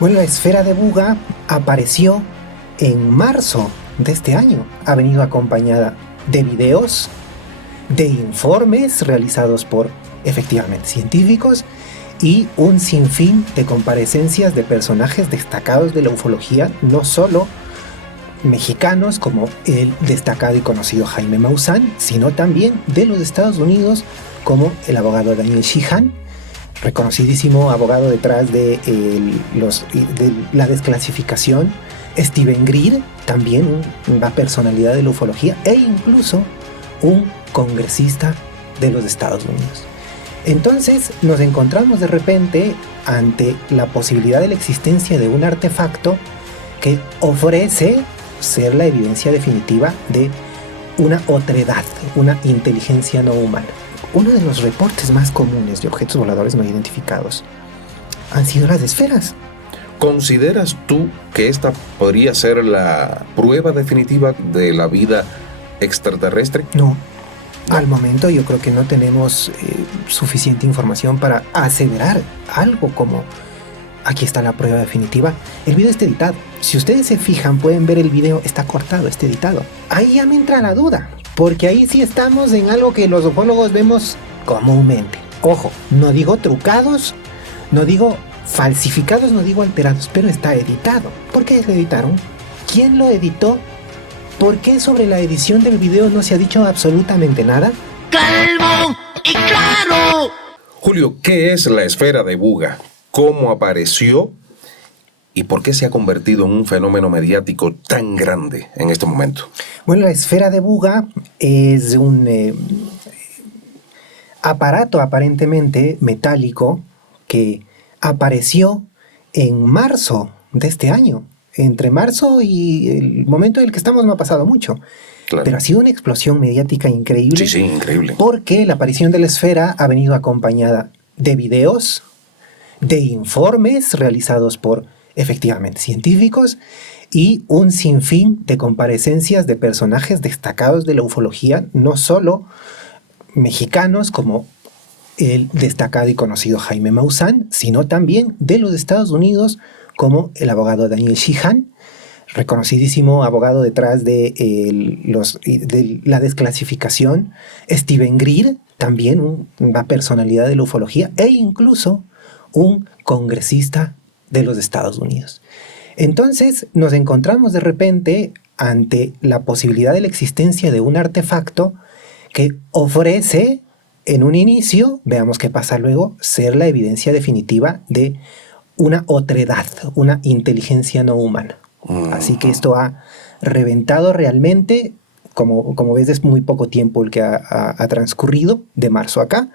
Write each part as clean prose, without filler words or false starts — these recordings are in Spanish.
Bueno, la esfera de Buga apareció en marzo de este año. Ha venido acompañada de videos, de informes realizados por, efectivamente, científicos y un sinfín de comparecencias de personajes destacados de la ufología, no solo mexicanos como el destacado y conocido Jaime Maussan, sino también de los Estados Unidos como el abogado Daniel Sheehan, reconocidísimo abogado detrás de la desclasificación, Steven Greer, también una personalidad de la ufología, e incluso un congresista de los Estados Unidos. Entonces nos encontramos de repente ante la posibilidad de la existencia de un artefacto que ofrece ser la evidencia definitiva de una otredad, una inteligencia no humana. Uno de los reportes más comunes de objetos voladores no identificados han sido las esferas. ¿Consideras tú que esta podría ser la prueba definitiva de la vida extraterrestre? No. Al momento yo creo que no tenemos suficiente información para aseverar algo como aquí está la prueba definitiva. El video está editado. Si ustedes se fijan, pueden ver el video, está cortado, está editado. Ahí ya me entra la duda, porque ahí sí estamos en algo que los ufólogos vemos comúnmente. Ojo, no digo trucados, no digo falsificados, no digo alterados, pero está editado. ¿Por qué lo editaron? ¿Quién lo editó? ¿Por qué sobre la edición del video no se ha dicho absolutamente nada? ¡Calvo y claro! Julio, ¿qué es la esfera de Buga? ¿Cómo apareció? ¿Y por qué se ha convertido en un fenómeno mediático tan grande en este momento? Bueno, la esfera de Buga es un aparato aparentemente metálico que apareció en marzo de este año. Entre marzo y el momento en el que estamos no ha pasado mucho. Claro. Pero ha sido una explosión mediática increíble. Sí, increíble. Porque la aparición de la esfera ha venido acompañada de videos, de informes realizados por, efectivamente, científicos y un sinfín de comparecencias de personajes destacados de la ufología, no solo mexicanos como el destacado y conocido Jaime Maussan, sino también de los Estados Unidos como el abogado Daniel Sheehan, reconocidísimo abogado detrás de la desclasificación, Steven Greer, también una personalidad de la ufología, e incluso un congresista de los Estados Unidos. Entonces nos encontramos de repente ante la posibilidad de la existencia de un artefacto que ofrece en un inicio, veamos qué pasa luego, ser la evidencia definitiva de una otredad, una inteligencia no humana. Así que esto ha reventado realmente, como ves, es muy poco tiempo el que ha transcurrido de marzo acá,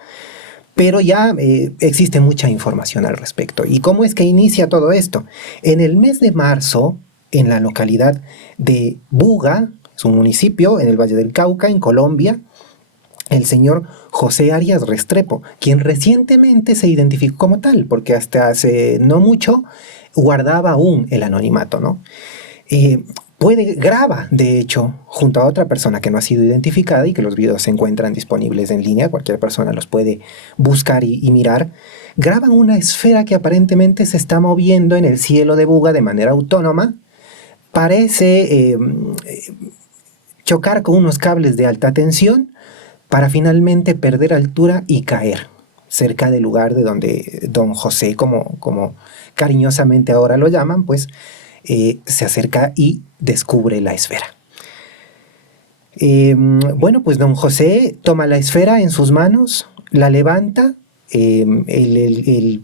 pero ya existe mucha información al respecto. ¿Y cómo es que inicia todo esto? En el mes de marzo, en la localidad de Buga, es un municipio en el Valle del Cauca, en Colombia, el señor José Arias Restrepo, quien recientemente se identificó como tal, porque hasta hace no mucho guardaba aún el anonimato, ¿no? Graba, de hecho, junto a otra persona que no ha sido identificada y que los videos se encuentran disponibles en línea, cualquier persona los puede buscar y mirar, graban una esfera que aparentemente se está moviendo en el cielo de Buga de manera autónoma, parece chocar con unos cables de alta tensión para finalmente perder altura y caer cerca del lugar de donde don José, como cariñosamente ahora lo llaman, pues se acerca y descubre la esfera. Bueno, pues don José toma la esfera en sus manos, la levanta, él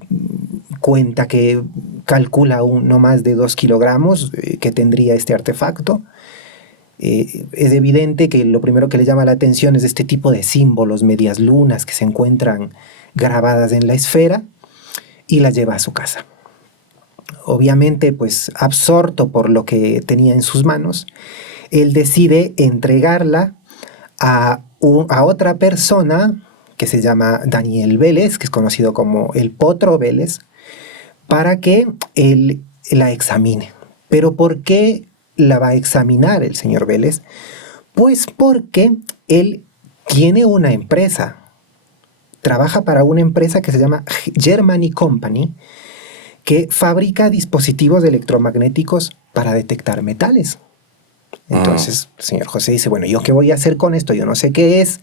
cuenta que calcula no más de 2 kilogramos que tendría este artefacto. Es evidente que lo primero que le llama la atención es este tipo de símbolos, medias lunas que se encuentran grabadas en la esfera, y la lleva a su casa. Obviamente, pues absorto por lo que tenía en sus manos, él decide entregarla a otra persona que se llama Daniel Vélez, que es conocido como el Potro Vélez, para que él la examine. ¿Pero por qué la va a examinar el señor Vélez? Pues porque él tiene una empresa, trabaja para una empresa que se llama Germany Company, que fabrica dispositivos electromagnéticos para detectar metales. Entonces, el señor José dice, bueno, ¿yo qué voy a hacer con esto? Yo no sé qué es.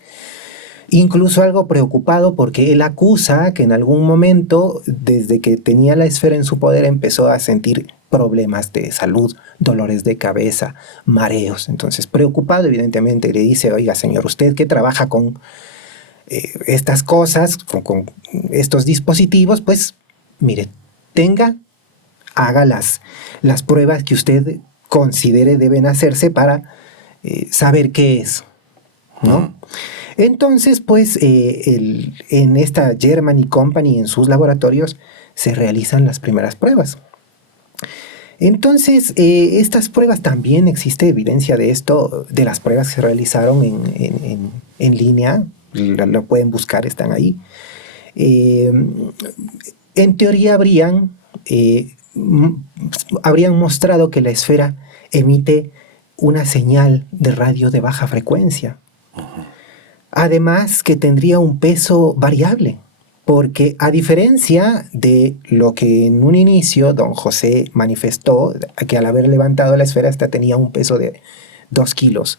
Incluso algo preocupado porque él acusa que en algún momento, desde que tenía la esfera en su poder, empezó a sentir problemas de salud, dolores de cabeza, mareos. Entonces, preocupado, evidentemente, le dice, oiga, señor, usted que trabaja con estas cosas, con estos dispositivos, pues, mire, haga las pruebas que usted considere deben hacerse para saber qué es, ¿no? Entonces, pues, en esta Germany Company, en sus laboratorios, se realizan las primeras pruebas. Entonces, estas pruebas también existe evidencia de esto, de las pruebas que se realizaron en línea, lo pueden buscar, están ahí. En teoría habrían mostrado que la esfera emite una señal de radio de baja frecuencia. Además que tendría un peso variable, porque a diferencia de lo que en un inicio don José manifestó, que al haber levantado la esfera esta tenía un peso de 2 kilos.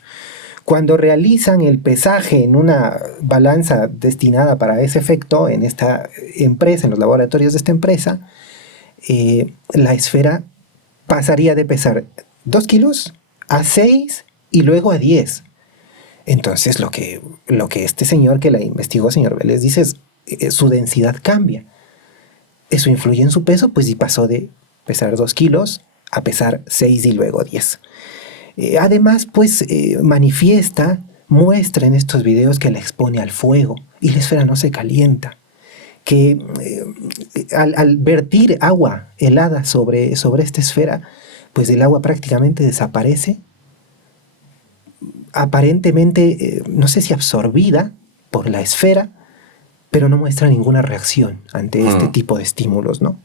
Cuando realizan el pesaje en una balanza destinada para ese efecto, en esta empresa, en los laboratorios de esta empresa, la esfera pasaría de pesar 2 kilos a 6 y luego a 10. Entonces lo que este señor que la investigó, señor Vélez, dice es su densidad cambia. Eso influye en su peso, pues y pasó de pesar 2 kilos a pesar 6 y luego 10. Además, pues muestra en estos videos que la expone al fuego y la esfera no se calienta. Que al vertir agua helada sobre esta esfera, pues el agua prácticamente desaparece, aparentemente, no sé si absorbida por la esfera, pero no muestra ninguna reacción ante este tipo de estímulos, ¿no?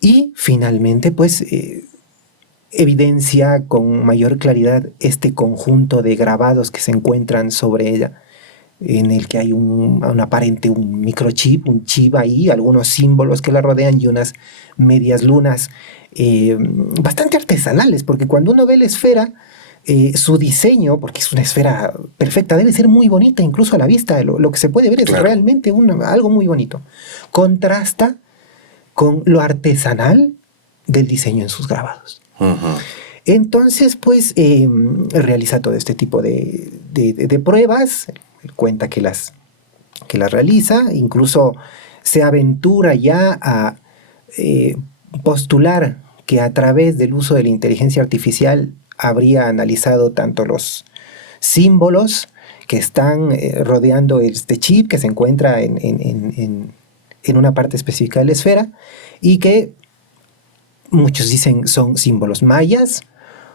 Y finalmente, pues, evidencia con mayor claridad este conjunto de grabados que se encuentran sobre ella, en el que hay un microchip, un chip ahí, algunos símbolos que la rodean y unas medias lunas bastante artesanales, porque cuando uno ve la esfera, su diseño, porque es una esfera perfecta, debe ser muy bonita, incluso a la vista, lo que se puede ver es realmente algo muy bonito. Contrasta con lo artesanal del diseño en sus grabados. Entonces, pues, realiza todo este tipo de pruebas. Él cuenta que las realiza, incluso se aventura ya a postular que a través del uso de la inteligencia artificial habría analizado tanto los símbolos que están rodeando este chip que se encuentra en una parte específica de la esfera, y que muchos dicen son símbolos mayas,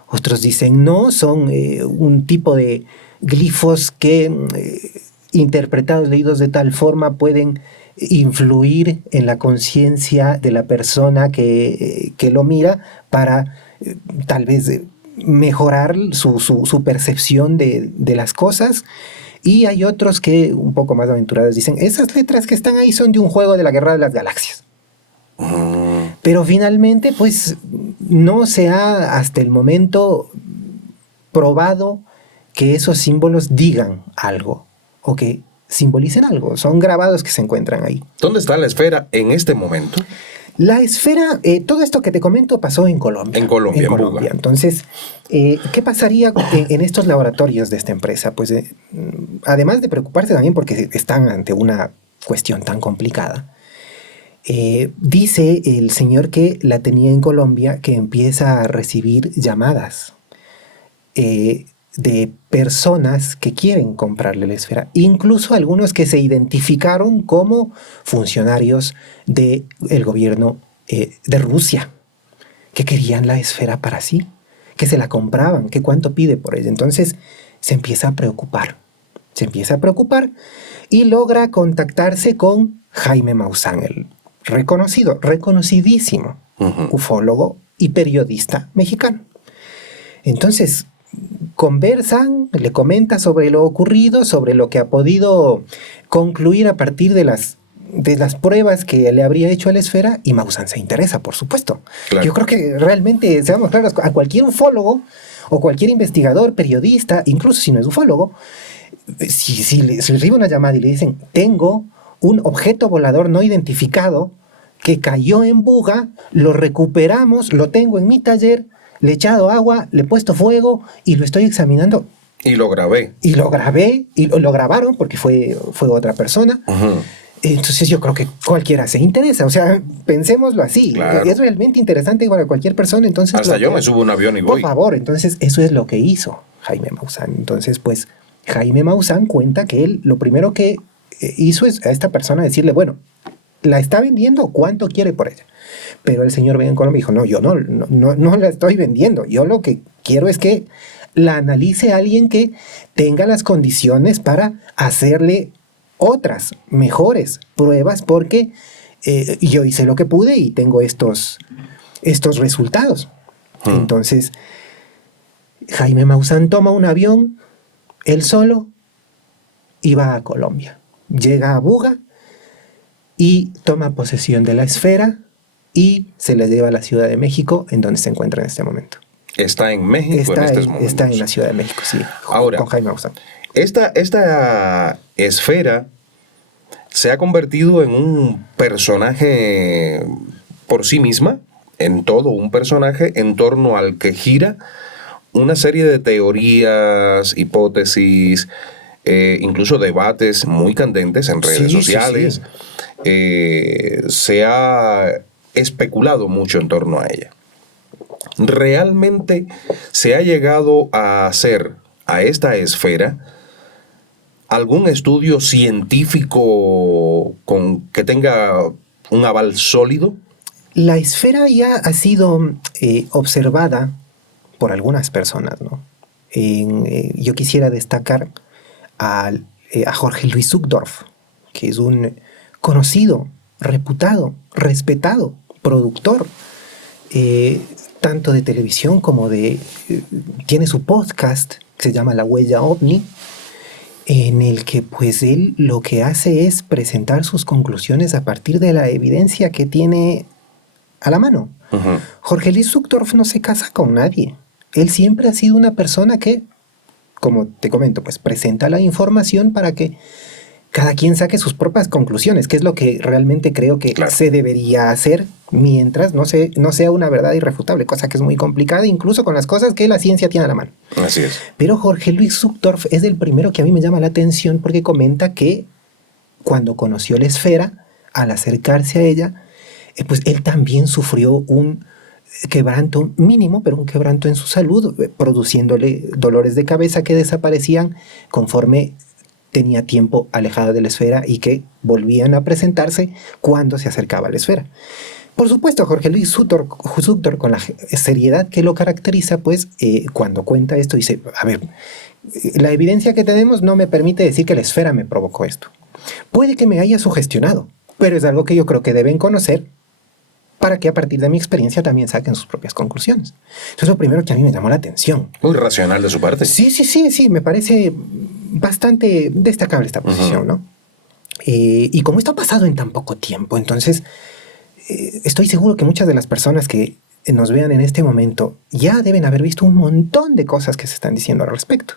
otros dicen no, son un tipo de glifos que interpretados, leídos de tal forma, pueden influir en la conciencia de la persona que lo mira para tal vez mejorar su percepción de las cosas. Y hay otros que, un poco más aventurados, dicen, esas letras que están ahí son de un juego de la Guerra de las Galaxias. Pero finalmente, pues, no se ha hasta el momento probado que esos símbolos digan algo o que simbolicen algo. Son grabados que se encuentran ahí. ¿Dónde está la esfera en este momento? La esfera, todo esto que te comento pasó en Colombia. En Buga. Entonces, ¿qué pasaría en estos laboratorios de esta empresa? Pues, además de preocuparse también porque están ante una cuestión tan complicada, dice el señor que la tenía en Colombia que empieza a recibir llamadas de personas que quieren comprarle la esfera, incluso algunos que se identificaron como funcionarios del gobierno de Rusia, que querían la esfera para sí, que se la compraban, que cuánto pide por ella. Entonces se empieza a preocupar y logra contactarse con Jaime Maussan, el reconocidísimo ufólogo y periodista mexicano. Entonces conversan, le comenta sobre lo ocurrido, sobre lo que ha podido concluir a partir de las de las pruebas que le habría hecho a la esfera, y Maussan se interesa, por supuesto. Claro. Yo creo que realmente, seamos claros, a cualquier ufólogo o cualquier investigador, periodista, incluso si no es ufólogo, si recibe una llamada y le dicen, tengo un objeto volador no identificado que cayó en Buga, lo recuperamos, lo tengo en mi taller, le he echado agua, le he puesto fuego y lo estoy examinando. Y lo grabé. Y lo grabé, y lo grabaron porque fue otra persona. Ujú. Entonces yo creo que cualquiera se interesa, o sea, pensémoslo así. Claro. Es realmente interesante para cualquier persona, entonces... Hasta lo yo que- me subo a un avión y Por voy. favor, entonces eso es lo que hizo Jaime Maussan. Entonces, pues, Jaime Maussan cuenta que él lo primero que hizo es a esta persona decirle, bueno, ¿la está vendiendo? ¿Cuánto quiere por ella? Pero el señor Ben en Colombia dijo, no, yo no la estoy vendiendo. Yo lo que quiero es que la analice alguien que tenga las condiciones para hacerle otras mejores pruebas, porque yo hice lo que pude y tengo estos resultados. Entonces, Jaime Maussan toma un avión, él solo, y va a Colombia. Llega a Buga y toma posesión de la esfera y se la lleva a la Ciudad de México, en donde se encuentra en este momento. Está en México en estos momentos. Está en la Ciudad de México, sí, Ahora, con Jaime Maussan. Esta esfera se ha convertido en un personaje por sí misma, en todo un personaje en torno al que gira una serie de teorías, hipótesis, incluso debates muy candentes en redes Sí, sociales. Se ha especulado mucho en torno a ella. ¿Realmente se ha llegado a hacer a esta esfera algún estudio científico que tenga un aval sólido? La esfera ya ha sido observada por algunas personas, ¿no? Yo quisiera destacar a Jorge Luis Zuckdorf, que es un conocido, reputado, respetado productor, tanto de televisión como tiene su podcast que se llama La Huella OVNI, en el que pues él lo que hace es presentar sus conclusiones a partir de la evidencia que tiene a la mano. Uh-huh. Jorge Luis Zuckdorf no se casa con nadie. Él siempre ha sido una persona que, como te comento, pues presenta la información para que cada quien saque sus propias conclusiones, que es lo que realmente creo que Claro. se debería hacer mientras no sea una verdad irrefutable, cosa que es muy complicada, incluso con las cosas que la ciencia tiene a la mano. Así es. Pero Jorge Luis Zuckdorf es el primero que a mí me llama la atención porque comenta que cuando conoció la esfera, al acercarse a ella, pues él también sufrió un quebranto mínimo, pero un quebranto en su salud, produciéndole dolores de cabeza que desaparecían conforme tenía tiempo alejado de la esfera y que volvían a presentarse cuando se acercaba a la esfera. Por supuesto, Jorge Luis Zuckdorf, con la seriedad que lo caracteriza, pues cuando cuenta esto dice, a ver, la evidencia que tenemos no me permite decir que la esfera me provocó esto. Puede que me haya sugestionado, pero es algo que yo creo que deben conocer para que a partir de mi experiencia también saquen sus propias conclusiones. Eso es lo primero que a mí me llamó la atención. Muy racional de su parte. Sí, me parece bastante destacable esta posición, ¿no? Y como esto ha pasado en tan poco tiempo, entonces estoy seguro que muchas de las personas que nos vean en este momento ya deben haber visto un montón de cosas que se están diciendo al respecto.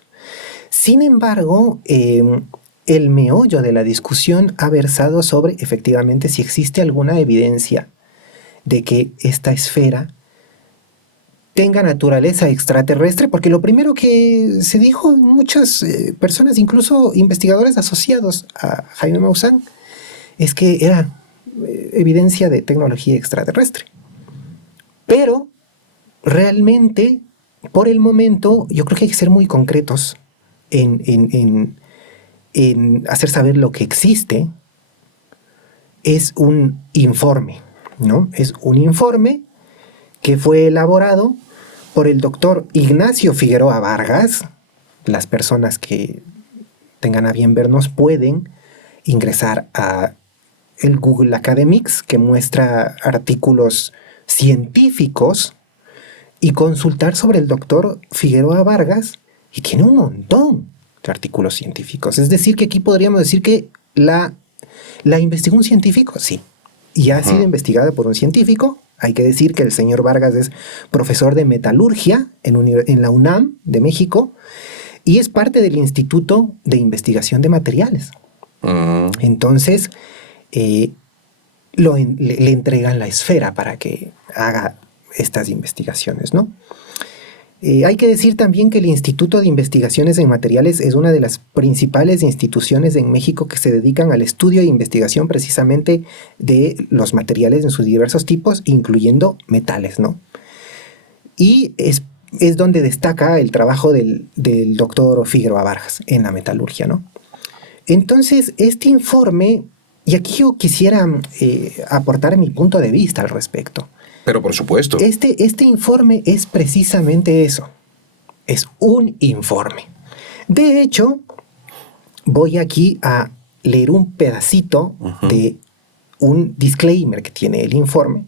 Sin embargo, el meollo de la discusión ha versado sobre efectivamente si existe alguna evidencia de que esta esfera tenga naturaleza extraterrestre, porque lo primero que se dijo muchas personas, incluso investigadores asociados a Jaime Maussan, es que era evidencia de tecnología extraterrestre. Pero realmente, por el momento, yo creo que hay que ser muy concretos en hacer saber lo que existe. Es un informe, ¿no? Es un informe que fue elaborado por el doctor Ignacio Figueroa Vargas. Las personas que tengan a bien vernos pueden ingresar a el Google Academics, que muestra artículos científicos, y consultar sobre el doctor Figueroa Vargas, y tiene un montón de artículos científicos. Es decir, que aquí podríamos decir que la ¿La investigó un científico? Sí. Y ha sido investigada por un científico. Hay que decir que el señor Vargas es profesor de metalurgia en la UNAM de México y es parte del Instituto de Investigación de Materiales. Entonces, le entregan la esfera para que haga estas investigaciones, ¿no? Hay que decir también que el Instituto de Investigaciones en Materiales es una de las principales instituciones en México que se dedican al estudio e investigación precisamente de los materiales en sus diversos tipos, incluyendo metales, ¿no? Y es donde destaca el trabajo del doctor Figueroa Vargas en la metalurgia, ¿no? Entonces, este informe, y aquí yo quisiera aportar mi punto de vista al respecto. Pero por supuesto. Este informe es precisamente eso. Es un informe. De hecho, voy aquí a leer un pedacito de un disclaimer que tiene el informe,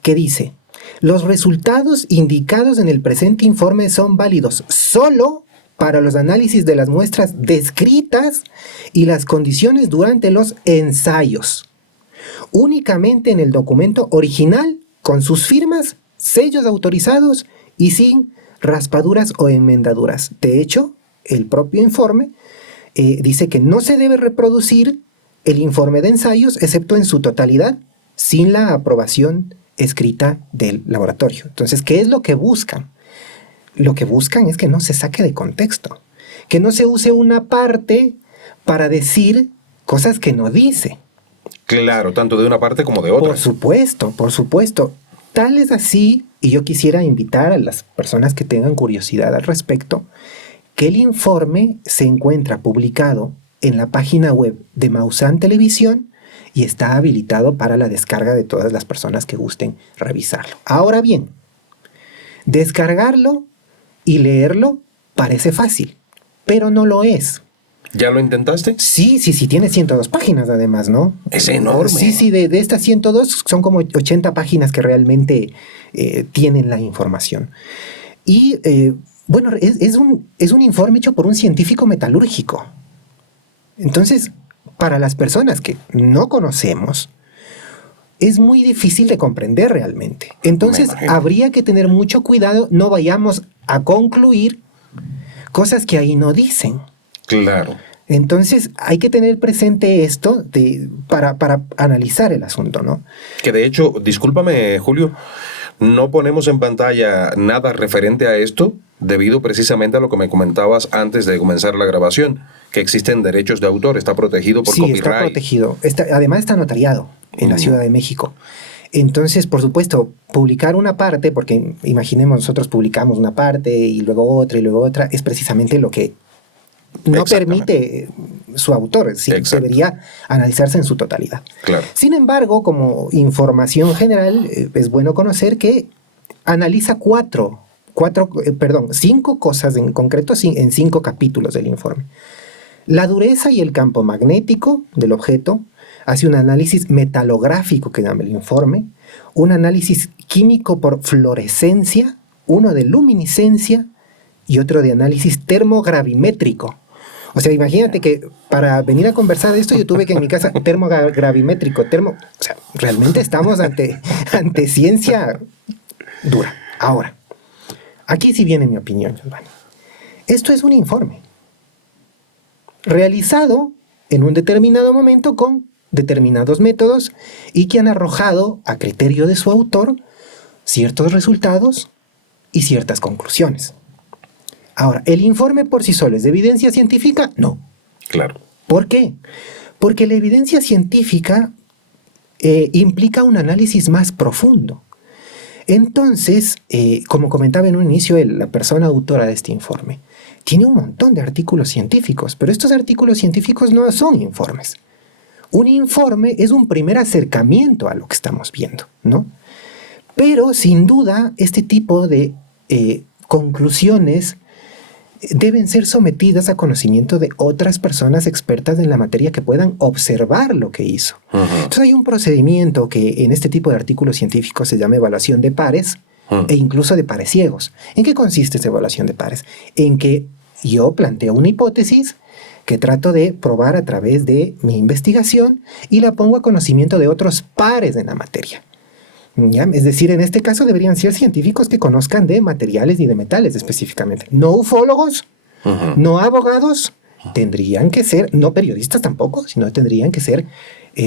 que dice: los resultados indicados en el presente informe son válidos solo para los análisis de las muestras descritas y las condiciones durante los ensayos. Únicamente en el documento original, con sus firmas, sellos autorizados y sin raspaduras o enmendaduras. De hecho, el propio informe dice que no se debe reproducir el informe de ensayos, excepto en su totalidad, sin la aprobación escrita del laboratorio. Entonces, ¿qué es lo que buscan? Lo que buscan es que no se saque de contexto, que no se use una parte para decir cosas que no dice. Claro, tanto de una parte como de otra. Por supuesto, por supuesto. Tal es así, y yo quisiera invitar a las personas que tengan curiosidad al respecto, que el informe se encuentra publicado en la página web de Maussan Televisión y está habilitado para la descarga de todas las personas que gusten revisarlo. Ahora bien, descargarlo y leerlo parece fácil, pero no lo es. ¿Ya lo intentaste? Sí, tiene 102 páginas además, ¿no? Es enorme. Sí, de estas 102 son como 80 páginas que realmente tienen la información. Y bueno, es un informe hecho por un científico metalúrgico. Entonces, para las personas que no conocemos, es muy difícil de comprender realmente. Entonces, habría que tener mucho cuidado, no vayamos a concluir cosas que ahí no dicen. Claro. Entonces, hay que tener presente esto para analizar el asunto, ¿no? Que de hecho, discúlpame, Julio, no ponemos en pantalla nada referente a esto debido precisamente a lo que me comentabas antes de comenzar la grabación, que existen derechos de autor, está protegido por copyright. Sí, está protegido. Además está notariado en la Ciudad de México. Entonces, por supuesto, publicar una parte, porque imaginemos nosotros publicamos una parte y luego otra, es precisamente lo que no permite su autor, sí, debería analizarse en su totalidad. Claro. Sin embargo, como información general, es bueno conocer que analiza cinco cosas en concreto en 5 capítulos del informe. La dureza y el campo magnético del objeto, hace un análisis metalográfico que llama el informe, un análisis químico por fluorescencia, uno de luminiscencia y otro de análisis termogravimétrico. O sea, imagínate que para venir a conversar de esto yo tuve que en mi casa termogravimétrico, o sea, realmente estamos ante ciencia dura. Ahora, aquí sí viene mi opinión, Giovanni. Esto es un informe realizado en un determinado momento con determinados métodos y que han arrojado a criterio de su autor ciertos resultados y ciertas conclusiones. Ahora, ¿el informe por sí solo es de evidencia científica? No. Claro. ¿Por qué? Porque la evidencia científica implica un análisis más profundo. Entonces, como comentaba en un inicio la persona autora de este informe, tiene un montón de artículos científicos, pero estos artículos científicos no son informes. Un informe es un primer acercamiento a lo que estamos viendo, ¿no? Pero, sin duda, este tipo de conclusiones deben ser sometidas a conocimiento de otras personas expertas en la materia que puedan observar lo que hizo. Entonces hay un procedimiento que en este tipo de artículos científicos se llama evaluación de pares e incluso de pares ciegos. ¿En qué consiste esta evaluación de pares? En que yo planteo una hipótesis que trato de probar a través de mi investigación y la pongo a conocimiento de otros pares en la materia. ¿Ya? Es decir, en este caso deberían ser científicos que conozcan de materiales y de metales específicamente. No ufólogos, no abogados, tendrían que ser, no periodistas tampoco, sino tendrían que ser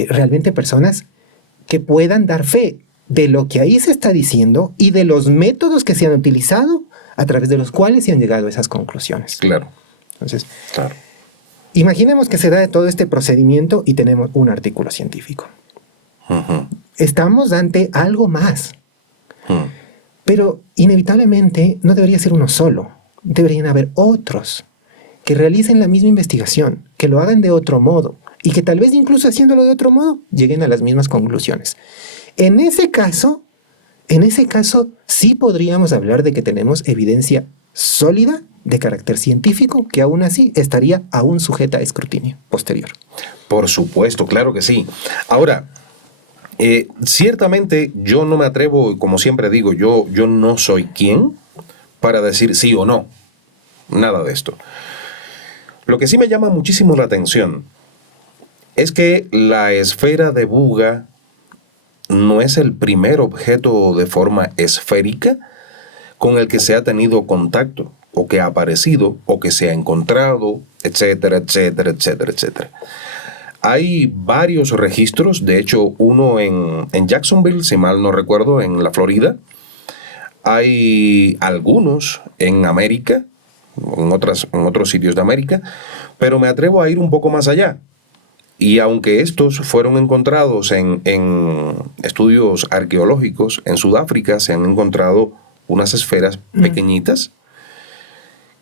realmente personas que puedan dar fe de lo que ahí se está diciendo y de los métodos que se han utilizado a través de los cuales se han llegado a esas conclusiones. Claro. Entonces, Claro. imaginemos que se da todo este procedimiento y tenemos un artículo científico. Estamos ante algo más. Pero inevitablemente no debería ser uno solo. Deberían haber otros que realicen la misma investigación, que lo hagan de otro modo y que tal vez incluso haciéndolo de otro modo lleguen a las mismas conclusiones. En ese caso sí podríamos hablar de que tenemos evidencia sólida de carácter científico que aún así estaría aún sujeta a escrutinio posterior. Por supuesto, claro que sí. Ahora, ciertamente yo no me atrevo, como siempre digo, yo no soy quien para decir sí o no. Nada de esto. Lo que sí me llama muchísimo la atención es que la esfera de Buga no es el primer objeto de forma esférica con el que se ha tenido contacto, o que ha aparecido, o que se ha encontrado, etcétera, etcétera, etcétera, etcétera. Hay varios registros, de hecho uno en Jacksonville, si mal no recuerdo, en la Florida. Hay algunos en América, en otros sitios de América, pero me atrevo a ir un poco más allá. Y aunque estos fueron encontrados en estudios arqueológicos, en Sudáfrica se han encontrado unas esferas pequeñitas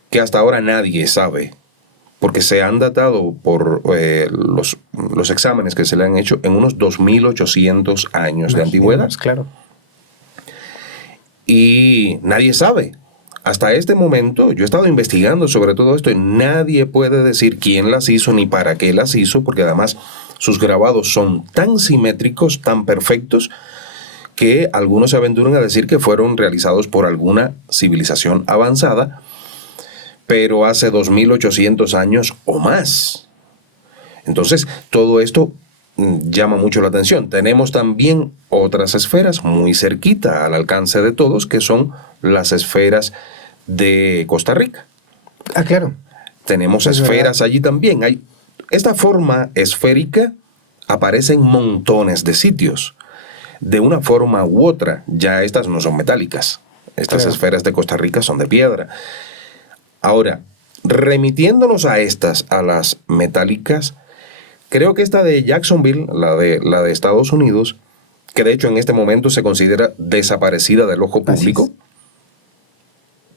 que hasta ahora nadie sabe, porque se han datado por los exámenes que se le han hecho en unos 2.800 años de antigüedad. Claro. Y nadie sabe. Hasta este momento, yo he estado investigando sobre todo esto y nadie puede decir quién las hizo ni para qué las hizo, porque además sus grabados son tan simétricos, tan perfectos, que algunos se aventuran a decir que fueron realizados por alguna civilización avanzada, pero hace 2.800 años o más. Entonces, todo esto llama mucho la atención. Tenemos también otras esferas muy cerquita al alcance de todos, que son las esferas de Costa Rica. Ah, claro. Tenemos esferas allí también. Esta forma esférica aparece en montones de sitios. De una forma u otra, ya estas no son metálicas. Estas esferas de Costa Rica son de piedra. Ahora, remitiéndonos a las metálicas, creo que esta de Jacksonville, la de Estados Unidos, que de hecho en este momento se considera desaparecida del ojo público,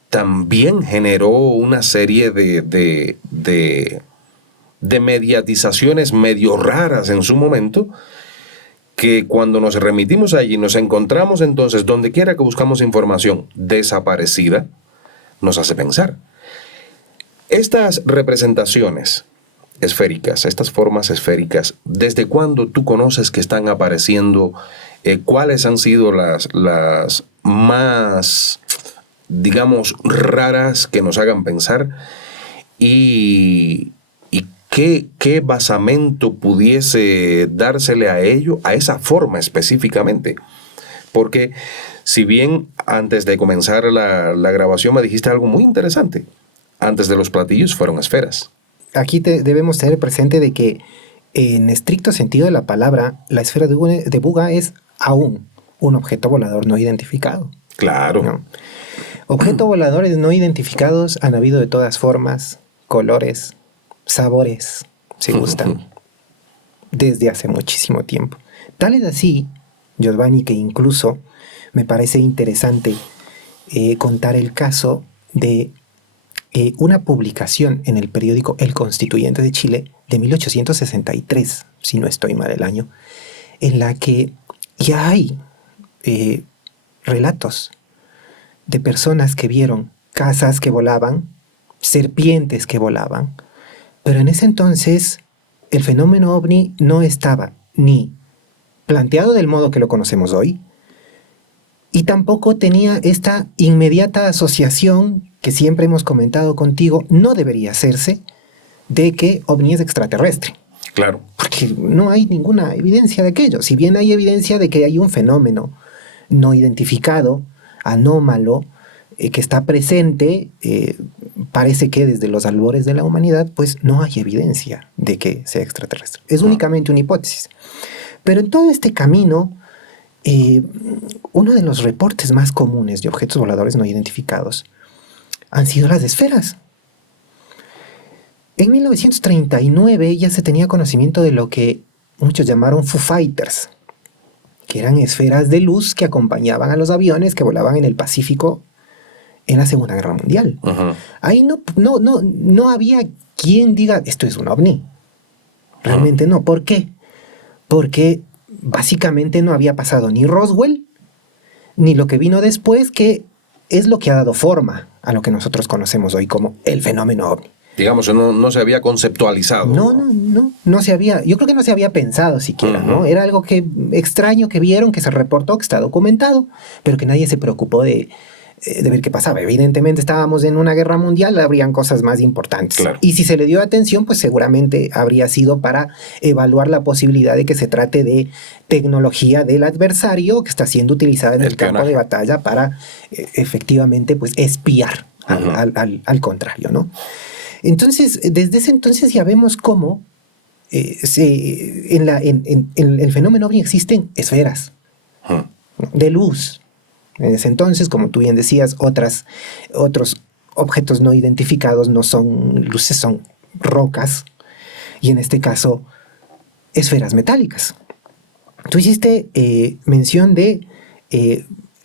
también generó una serie de mediatizaciones medio raras en su momento, que cuando nos remitimos allí nos encontramos entonces, donde quiera que buscamos información desaparecida, nos hace pensar. Estas representaciones esféricas, estas formas esféricas, ¿desde cuándo tú conoces que están apareciendo? ¿Cuáles han sido las más, digamos, raras que nos hagan pensar? ¿Y qué basamento pudiese dársele a ello, a esa forma específicamente? Porque si bien antes de comenzar la grabación me dijiste algo muy interesante, antes de los platillos fueron esferas. Aquí debemos tener presente de que en estricto sentido de la palabra, la esfera de Buga es aún un objeto volador no identificado. Claro. ¿No? Objetos voladores no identificados han habido de todas formas, colores, sabores, si gustan, desde hace muchísimo tiempo. Tal es así, Giovanni, que incluso me parece interesante contar el caso de una publicación en el periódico El Constituyente de Chile de 1863, si no estoy mal el año, en la que ya hay relatos de personas que vieron casas que volaban, serpientes que volaban, pero en ese entonces el fenómeno ovni no estaba ni planteado del modo que lo conocemos hoy, y tampoco tenía esta inmediata asociación que siempre hemos comentado contigo, no debería hacerse, de que OVNI es extraterrestre. Claro. Porque no hay ninguna evidencia de aquello. Si bien hay evidencia de que hay un fenómeno no identificado, anómalo, que está presente, parece que desde los albores de la humanidad, pues no hay evidencia de que sea extraterrestre. Es únicamente una hipótesis. Pero en todo este camino, uno de los reportes más comunes de objetos voladores no identificados han sido las esferas. En 1939 ya se tenía conocimiento de lo que muchos llamaron Foo Fighters, que eran esferas de luz que acompañaban a los aviones que volaban en el Pacífico en la Segunda Guerra Mundial. Ajá. Ahí no había quien diga, esto es un ovni. Realmente no. ¿Por qué? Porque básicamente no había pasado ni Roswell, ni lo que vino después, que es lo que ha dado forma a lo que nosotros conocemos hoy como el fenómeno ovni. Digamos, no se había conceptualizado. No se había, yo creo que no se había pensado siquiera, ¿no? Era algo extraño que vieron, que se reportó, que está documentado, pero que nadie se preocupó de ver qué pasaba. Evidentemente estábamos en una guerra mundial, habrían cosas más importantes. Claro. Y si se le dio atención, pues seguramente habría sido para evaluar la posibilidad de que se trate de tecnología del adversario que está siendo utilizada en el campo de batalla para efectivamente pues espiar al contrario, ¿no? Entonces, desde ese entonces ya vemos cómo en el fenómeno OVNI existen esferas de luz. En ese entonces, como tú bien decías, otros objetos no identificados no son luces, son rocas. Y en este caso, esferas metálicas. Tú hiciste mención de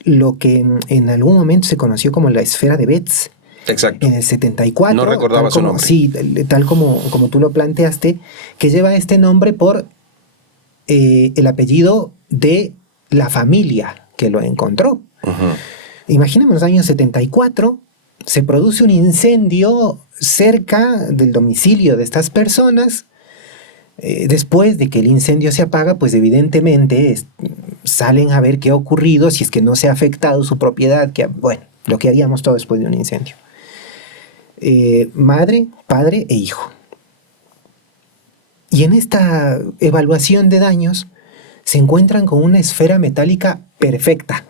lo que en algún momento se conoció como la esfera de Betz. Exacto. En el 74. No recordaba su nombre. Sí, tal como tú lo planteaste, que lleva este nombre por el apellido de la familia que lo encontró. Imaginemos los años 74, se produce un incendio cerca del domicilio de estas personas. Después de que el incendio se apaga, pues evidentemente salen a ver qué ha ocurrido, si es que no se ha afectado su propiedad, bueno, lo que haríamos todo después de un incendio. Madre, padre e hijo. Y en esta evaluación de daños se encuentran con una esfera metálica perfecta,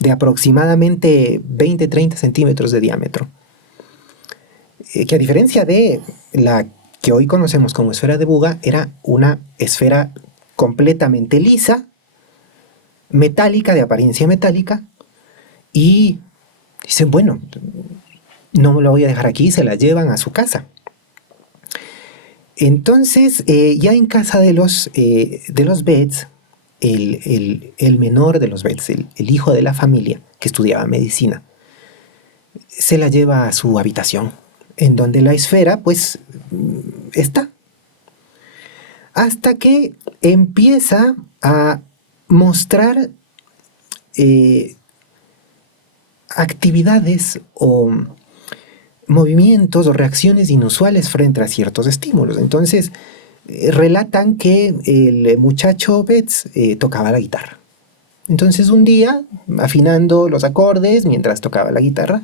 de aproximadamente 20-30 centímetros de diámetro, que a diferencia de la que hoy conocemos como esfera de Buga, era una esfera completamente lisa, metálica, de apariencia metálica, y dicen, bueno, no me lo voy a dejar aquí, se la llevan a su casa. Entonces, ya en casa de los Betz, el menor de los Betz, el hijo de la familia, que estudiaba medicina, se la lleva a su habitación, en donde la esfera, pues, está. Hasta que empieza a mostrar actividades o movimientos o reacciones inusuales frente a ciertos estímulos. Entonces, relatan que el muchacho Betz tocaba la guitarra. Entonces, un día, afinando los acordes mientras tocaba la guitarra,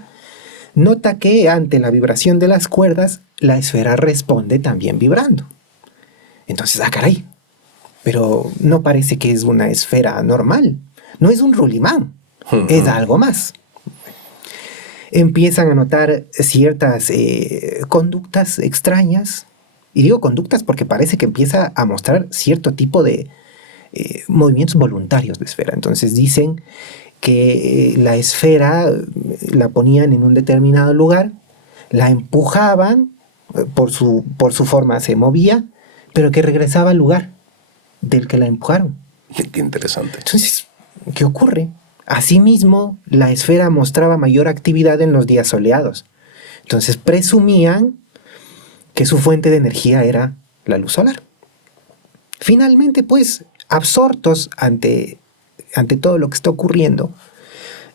nota que ante la vibración de las cuerdas, la esfera responde también vibrando. Entonces, caray, pero no parece que es una esfera normal. No es un rulimán, es algo más. Empiezan a notar ciertas conductas extrañas. Y digo conductas porque parece que empieza a mostrar cierto tipo de movimientos voluntarios de esfera. Entonces dicen que la esfera la ponían en un determinado lugar, la empujaban, por su forma se movía, pero que regresaba al lugar del que la empujaron. Qué interesante. Entonces, ¿qué ocurre? Asimismo, la esfera mostraba mayor actividad en los días soleados. Entonces presumían que su fuente de energía era la luz solar. Finalmente, pues, absortos ante todo lo que está ocurriendo,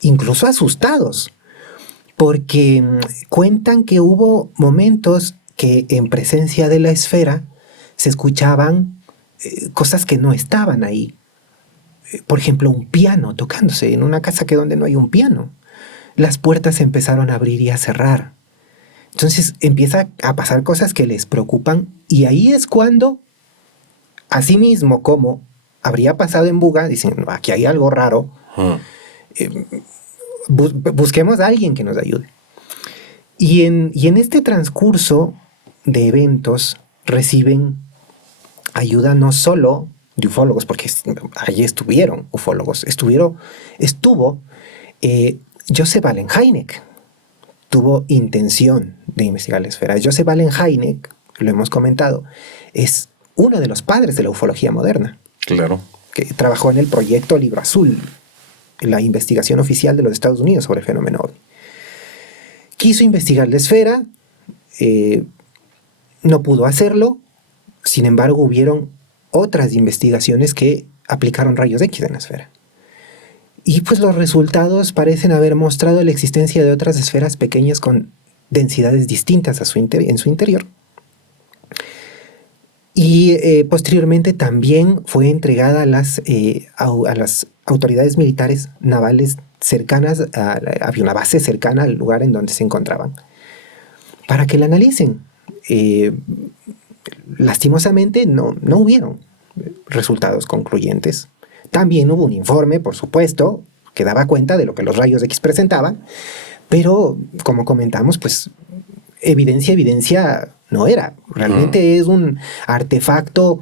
incluso asustados, porque cuentan que hubo momentos que en presencia de la esfera se escuchaban cosas que no estaban ahí. Por ejemplo, un piano tocándose en una casa donde no hay un piano. Las puertas se empezaron a abrir y a cerrar. Entonces empieza a pasar cosas que les preocupan y ahí es cuando, asimismo como habría pasado en Buga, dicen, "No, aquí hay algo raro, busquemos a alguien que nos ayude". Y en este transcurso de eventos reciben ayuda no solo de ufólogos, porque allí estuvieron ufólogos, estuvo Joseph Allen Hynek, tuvo intención de investigar la esfera. Joseph Allen Hynek, lo hemos comentado, es uno de los padres de la ufología moderna. Claro. Que trabajó en el proyecto Libro Azul, la investigación oficial de los Estados Unidos sobre el fenómeno OVNI. Quiso investigar la esfera, no pudo hacerlo, sin embargo hubieron otras investigaciones que aplicaron rayos X en la esfera. Y pues los resultados parecen haber mostrado la existencia de otras esferas pequeñas con densidades distintas en su interior. Y posteriormente también fue entregada a las autoridades militares navales cercanas, había una base cercana al lugar en donde se encontraban, para que la analicen. Lastimosamente no hubieron resultados concluyentes. También hubo un informe, por supuesto, que daba cuenta de lo que los rayos X presentaban, pero como comentamos, pues evidencia no era. Realmente es un artefacto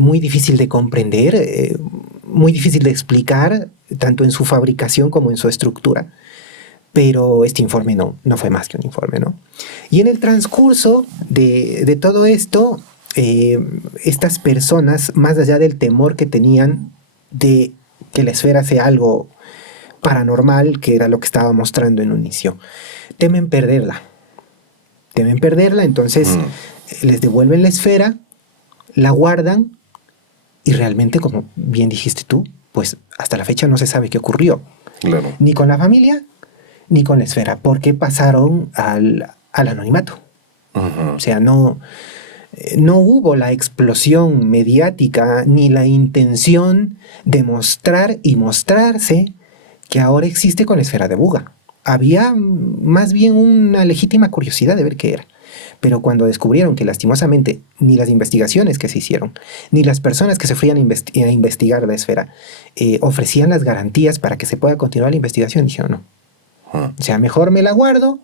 muy difícil de comprender, muy difícil de explicar, tanto en su fabricación como en su estructura. Pero este informe no fue más que un informe, ¿no? Y en el transcurso de todo esto, estas personas, más allá del temor que tenían de que la esfera sea algo paranormal, que era lo que estaba mostrando en un inicio, temen perderla, entonces les devuelven la esfera, la guardan y realmente, como bien dijiste tú, pues hasta la fecha no se sabe qué ocurrió. Claro. Ni con la familia, ni con la esfera, porque pasaron al anonimato. O sea, no hubo la explosión mediática ni la intención de mostrar y mostrarse que ahora existe con la esfera de Buga. Había más bien una legítima curiosidad de ver qué era. Pero cuando descubrieron que lastimosamente ni las investigaciones que se hicieron, ni las personas que se fueron a investigar la esfera ofrecían las garantías para que se pueda continuar la investigación, dijeron no. O sea, mejor me la guardo.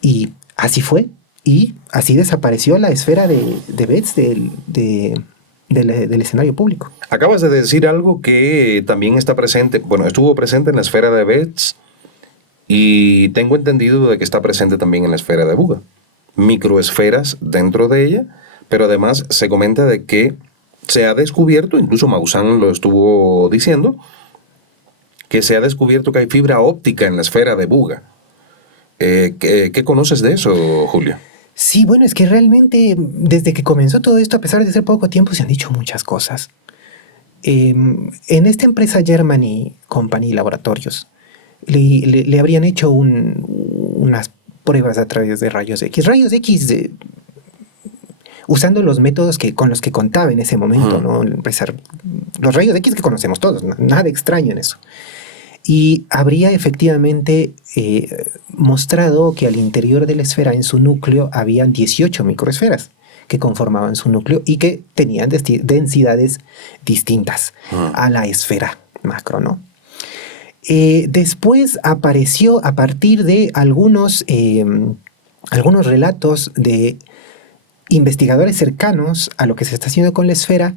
Y así fue. Y así desapareció la esfera de Betz del escenario público. Acabas de decir algo que también está presente, bueno, estuvo presente en la esfera de Betz y tengo entendido de que está presente también en la esfera de Buga. Microesferas dentro de ella, pero además se comenta de que se ha descubierto, incluso Maussan lo estuvo diciendo, que se ha descubierto que hay fibra óptica en la esfera de Buga. ¿Qué conoces de eso, Julio? Sí, bueno, es que realmente desde que comenzó todo esto, a pesar de ser poco tiempo, se han dicho muchas cosas. En esta empresa Germany Company Laboratorios le habrían hecho unas pruebas a través de rayos X. Rayos X usando los métodos con los que contaba en ese momento, ¿no? Los rayos X que conocemos todos, nada extraño en eso. Y habría efectivamente mostrado que al interior de la esfera, en su núcleo, habían 18 microesferas que conformaban su núcleo y que tenían densidades distintas a la esfera macro, ¿no? Después apareció, a partir de algunos relatos de investigadores cercanos a lo que se está haciendo con la esfera,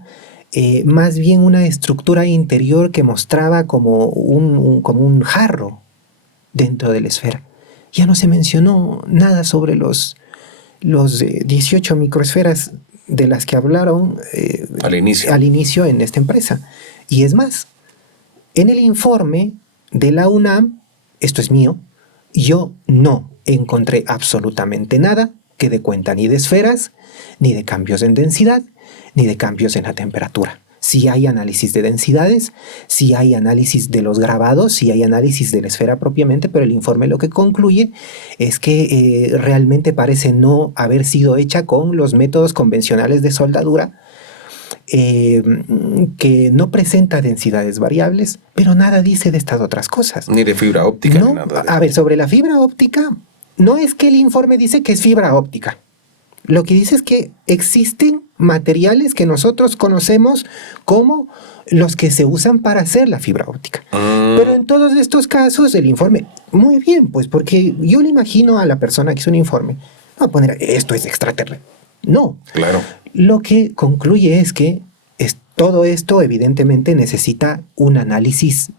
más bien una estructura interior que mostraba como un jarro dentro de la esfera. Ya no se mencionó nada sobre los 18 microesferas de las que hablaron al inicio en esta empresa. Y es más, en el informe de la UNAM, esto es mío, yo no encontré absolutamente nada que dé cuenta ni de esferas, ni de cambios en densidad, ni de cambios en la temperatura. Sí hay análisis de densidades, sí hay análisis de los grabados, sí hay análisis de la esfera propiamente, pero el informe lo que concluye es que realmente parece no haber sido hecha con los métodos convencionales de soldadura, que no presenta densidades variables, pero nada dice de estas otras cosas. Ni de fibra óptica, no, ni nada. A ver, sobre la fibra óptica, no es que el informe dice que es fibra óptica. Lo que dice es que existen materiales que nosotros conocemos como los que se usan para hacer la fibra óptica. Pero en todos estos casos el informe, muy bien, pues porque yo le imagino a la persona que hizo un informe, no va a poner esto es extraterrestre. No. Claro. Lo que concluye es que todo esto evidentemente necesita un análisis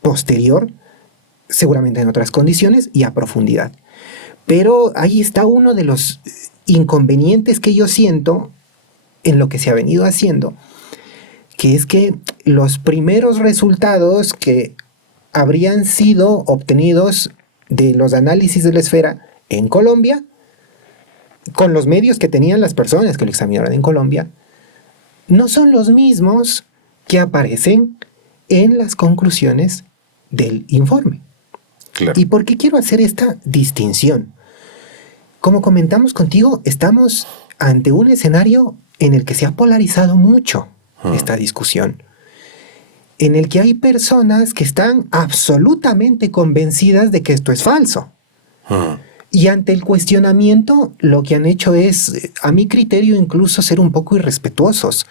posterior, seguramente en otras condiciones y a profundidad. Pero ahí está uno de los inconvenientes que yo siento en lo que se ha venido haciendo, que es que los primeros resultados que habrían sido obtenidos de los análisis de la esfera en Colombia, con los medios que tenían las personas que lo examinaron en Colombia, no son los mismos que aparecen en las conclusiones del informe. Claro. ¿Y por qué quiero hacer esta distinción? Como comentamos contigo, estamos ante un escenario en el que se ha polarizado mucho esta discusión, en el que hay personas que están absolutamente convencidas de que esto es falso. Y ante el cuestionamiento, lo que han hecho es, a mi criterio, incluso ser un poco irrespetuosos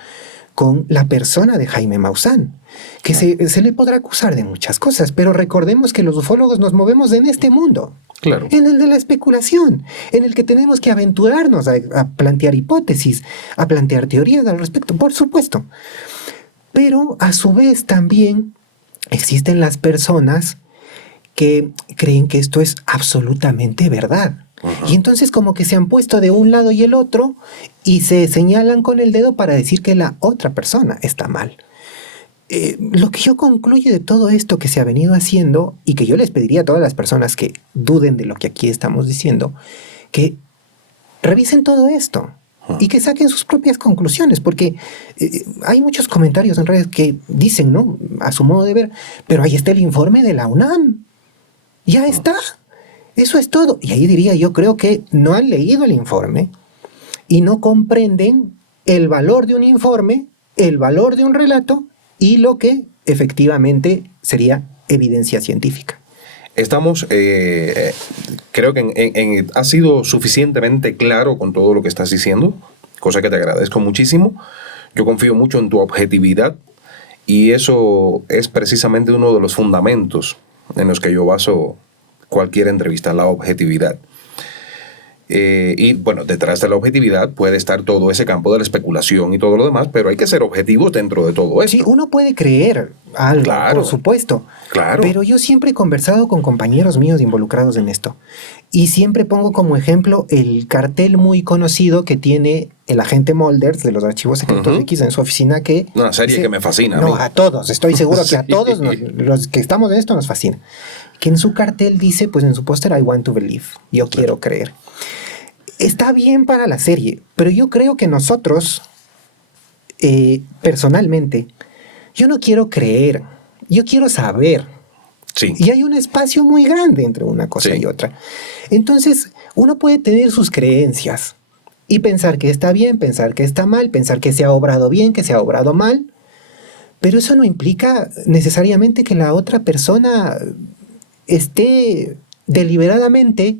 con la persona de Jaime Maussan, que se le podrá acusar de muchas cosas, pero recordemos que los ufólogos nos movemos en este mundo, Claro. en el de la especulación, en el que tenemos que aventurarnos a plantear hipótesis, a plantear teorías al respecto, por supuesto. Pero a su vez también existen las personas que creen que esto es absolutamente verdad. Y entonces como que se han puesto de un lado y el otro y se señalan con el dedo para decir que la otra persona está mal. Lo que yo concluyo de todo esto que se ha venido haciendo y que yo les pediría a todas las personas que duden de lo que aquí estamos diciendo, que revisen todo esto y que saquen sus propias conclusiones, porque hay muchos comentarios en redes que dicen, ¿no?, a su modo de ver, pero ahí está el informe de la UNAM. Ya está. Eso es todo. Y ahí diría, yo creo que no han leído el informe y no comprenden el valor de un informe, el valor de un relato y lo que efectivamente sería evidencia científica. Estamos, creo que has sido suficientemente claro con todo lo que estás diciendo, cosa que te agradezco muchísimo. Yo confío mucho en tu objetividad y eso es precisamente uno de los fundamentos en los que yo baso cualquier entrevista, la objetividad. Y bueno, detrás de la objetividad puede estar todo ese campo de la especulación y todo lo demás, pero hay que ser objetivos dentro de todo esto. Sí, uno puede creer algo, Claro. por supuesto. Claro. Pero yo siempre he conversado con compañeros míos involucrados en esto. Y siempre pongo como ejemplo el cartel muy conocido que tiene el agente Mulders de los archivos secretos X en su oficina, que... Una serie que me fascina. No, a mí. a todos. Estoy seguro que a Sí. todos los que estamos en esto nos fascina. Que en su cartel dice, pues en su póster, I want to believe. Yo quiero creer. Está bien para la serie, pero yo creo que nosotros, personalmente, yo no quiero creer, yo quiero saber. Sí. Y hay un espacio muy grande entre una cosa Sí. y otra. Entonces, uno puede tener sus creencias y pensar que está bien, pensar que está mal, pensar que se ha obrado bien, que se ha obrado mal, pero eso no implica necesariamente que la otra persona esté deliberadamente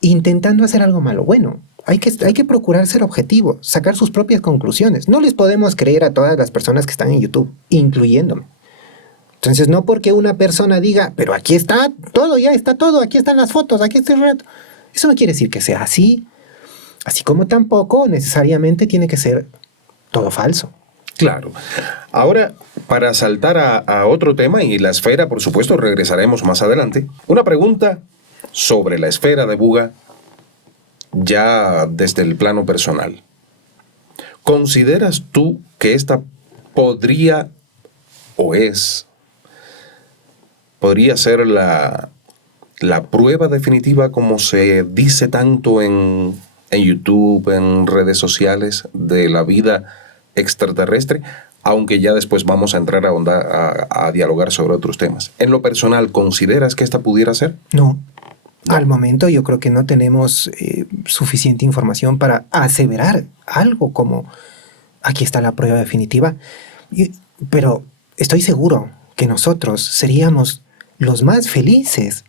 intentando hacer algo malo. Bueno, hay que procurar ser objetivo, sacar sus propias conclusiones. No les podemos creer a todas las personas que están en YouTube, incluyéndome. Entonces, no porque una persona diga, pero aquí está todo, ya está todo, aquí están las fotos, aquí está el relato. Eso no quiere decir que sea así. Así como tampoco necesariamente tiene que ser todo falso. Claro. Ahora, para saltar a otro tema y la esfera, por supuesto, regresaremos más adelante. Una pregunta sobre la esfera de Buga, ya desde el plano personal. ¿Consideras tú que esta podría ser la prueba definitiva, como se dice tanto en YouTube, en redes sociales, de la vida extraterrestre? Aunque ya después vamos a entrar a dialogar sobre otros temas. En lo personal, ¿consideras que esta pudiera ser? No. Al momento yo creo que no tenemos suficiente información para aseverar algo como aquí está la prueba definitiva. Pero estoy seguro que nosotros seríamos los más felices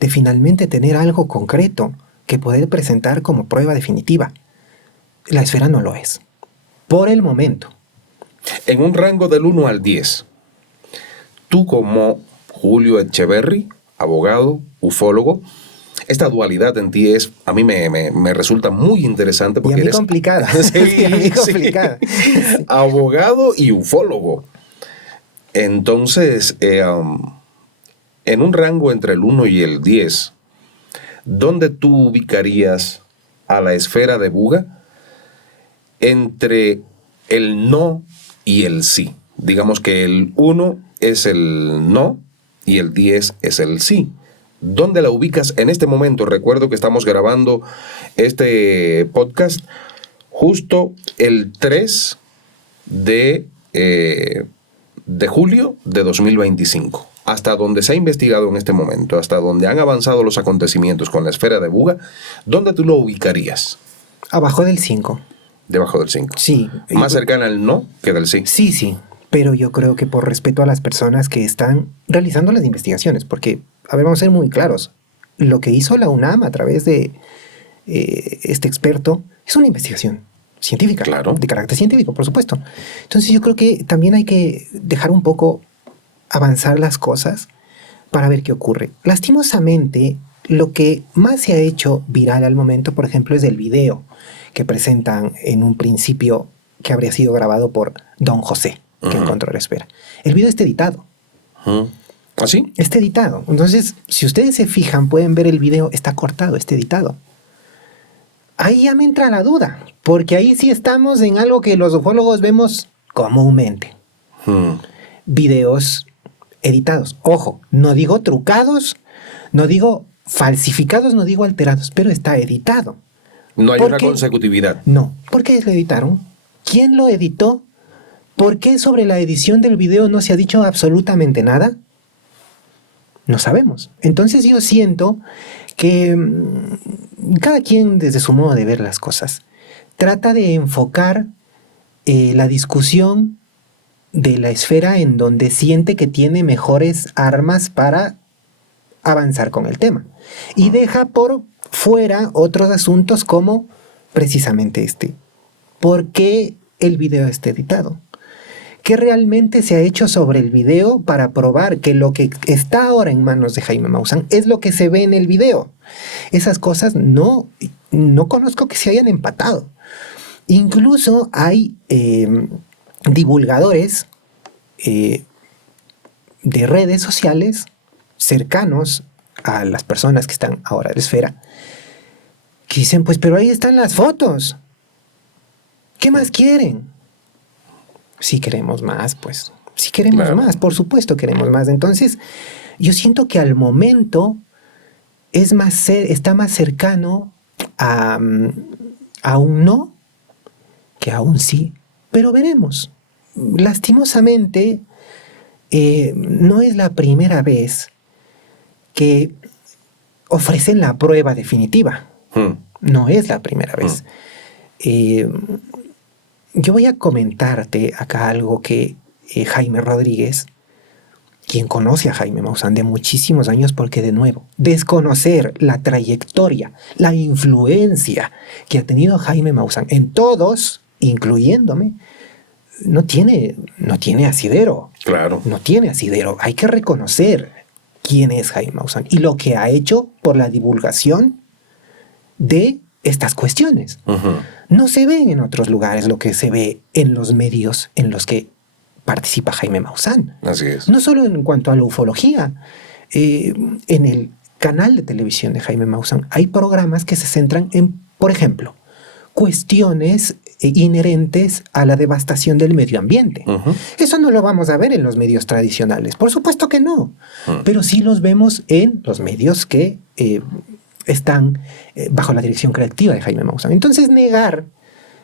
de finalmente tener algo concreto que poder presentar como prueba definitiva. La esfera no lo es. Por el momento. En un rango del 1 al 10, tú como Julio Echeverry, abogado, ufólogo, esta dualidad en ti a mí me resulta muy interesante porque y a mí eres complicada. Sí, Y a mí sí. complicada. Sí. Abogado y ufólogo. Entonces, en un rango entre el 1 y el 10, ¿dónde tú ubicarías a la esfera de Buga entre el no y el sí? Digamos que el 1 es el no y el 10 es el sí. ¿Dónde la ubicas en este momento? Recuerdo que estamos grabando este podcast justo el 3 de julio de 2025. Hasta donde se ha investigado en este momento, hasta donde han avanzado los acontecimientos con la esfera de Buga, ¿dónde tú lo ubicarías? Abajo del 5. Debajo del 5. Sí. Más cercana al no que del sí. Sí, sí. Pero yo creo que por respeto a las personas que están realizando las investigaciones, porque, a ver, vamos a ser muy claros, lo que hizo la UNAM a través de este experto es una investigación científica, Claro. de carácter científico, por supuesto. Entonces yo creo que también hay que dejar un poco avanzar las cosas para ver qué ocurre. Lastimosamente, lo que más se ha hecho viral al momento, por ejemplo, es el video que presentan en un principio que habría sido grabado por Don José, que encontró la esfera. El video está editado. ¿Así? Está editado. Entonces, si ustedes se fijan, pueden ver el video, está cortado, está editado. Ahí ya me entra la duda, porque ahí sí estamos en algo que los ufólogos vemos comúnmente. Videos editados. Ojo, no digo trucados, no digo falsificados, no digo alterados, pero está editado. No hay ¿Por una qué? consecutividad. No. ¿Por qué lo editaron? ¿Quién lo editó? ¿Por qué sobre la edición del video no se ha dicho absolutamente nada? No sabemos. Entonces yo siento que cada quien desde su modo de ver las cosas trata de enfocar la discusión de la esfera en donde siente que tiene mejores armas para avanzar con el tema. Y deja por fuera otros asuntos como precisamente este. ¿Por qué el video está editado? ¿Qué realmente se ha hecho sobre el video para probar que lo que está ahora en manos de Jaime Maussan es lo que se ve en el video? Esas cosas no conozco que se hayan empatado. Incluso hay divulgadores de redes sociales cercanos a las personas que están ahora en la esfera que dicen, pues pero ahí están las fotos. ¿Qué más quieren? Si queremos más, pues. Si queremos Claro. más, por supuesto queremos más. Entonces, yo siento que al momento está más cercano a un no que a un sí. Pero veremos. Lastimosamente, no es la primera vez que ofrecen la prueba definitiva. No es la primera vez. Yo voy a comentarte acá algo que Jaime Rodríguez, quien conoce a Jaime Maussan de muchísimos años, porque de nuevo, desconocer la trayectoria, la influencia que ha tenido Jaime Maussan en todos, incluyéndome, no tiene asidero. Claro. No tiene asidero. Hay que reconocer quién es Jaime Maussan y lo que ha hecho por la divulgación de estas cuestiones. No se ven en otros lugares lo que se ve en los medios en los que participa Jaime Maussan. Así es. No solo en cuanto a la ufología. En el canal de televisión de Jaime Maussan hay programas que se centran en, por ejemplo, cuestiones inherentes a la devastación del medio ambiente. Eso no lo vamos a ver en los medios tradicionales. Por supuesto que no. Pero sí los vemos en los medios que están bajo la dirección creativa de Jaime Maussan. Entonces, negar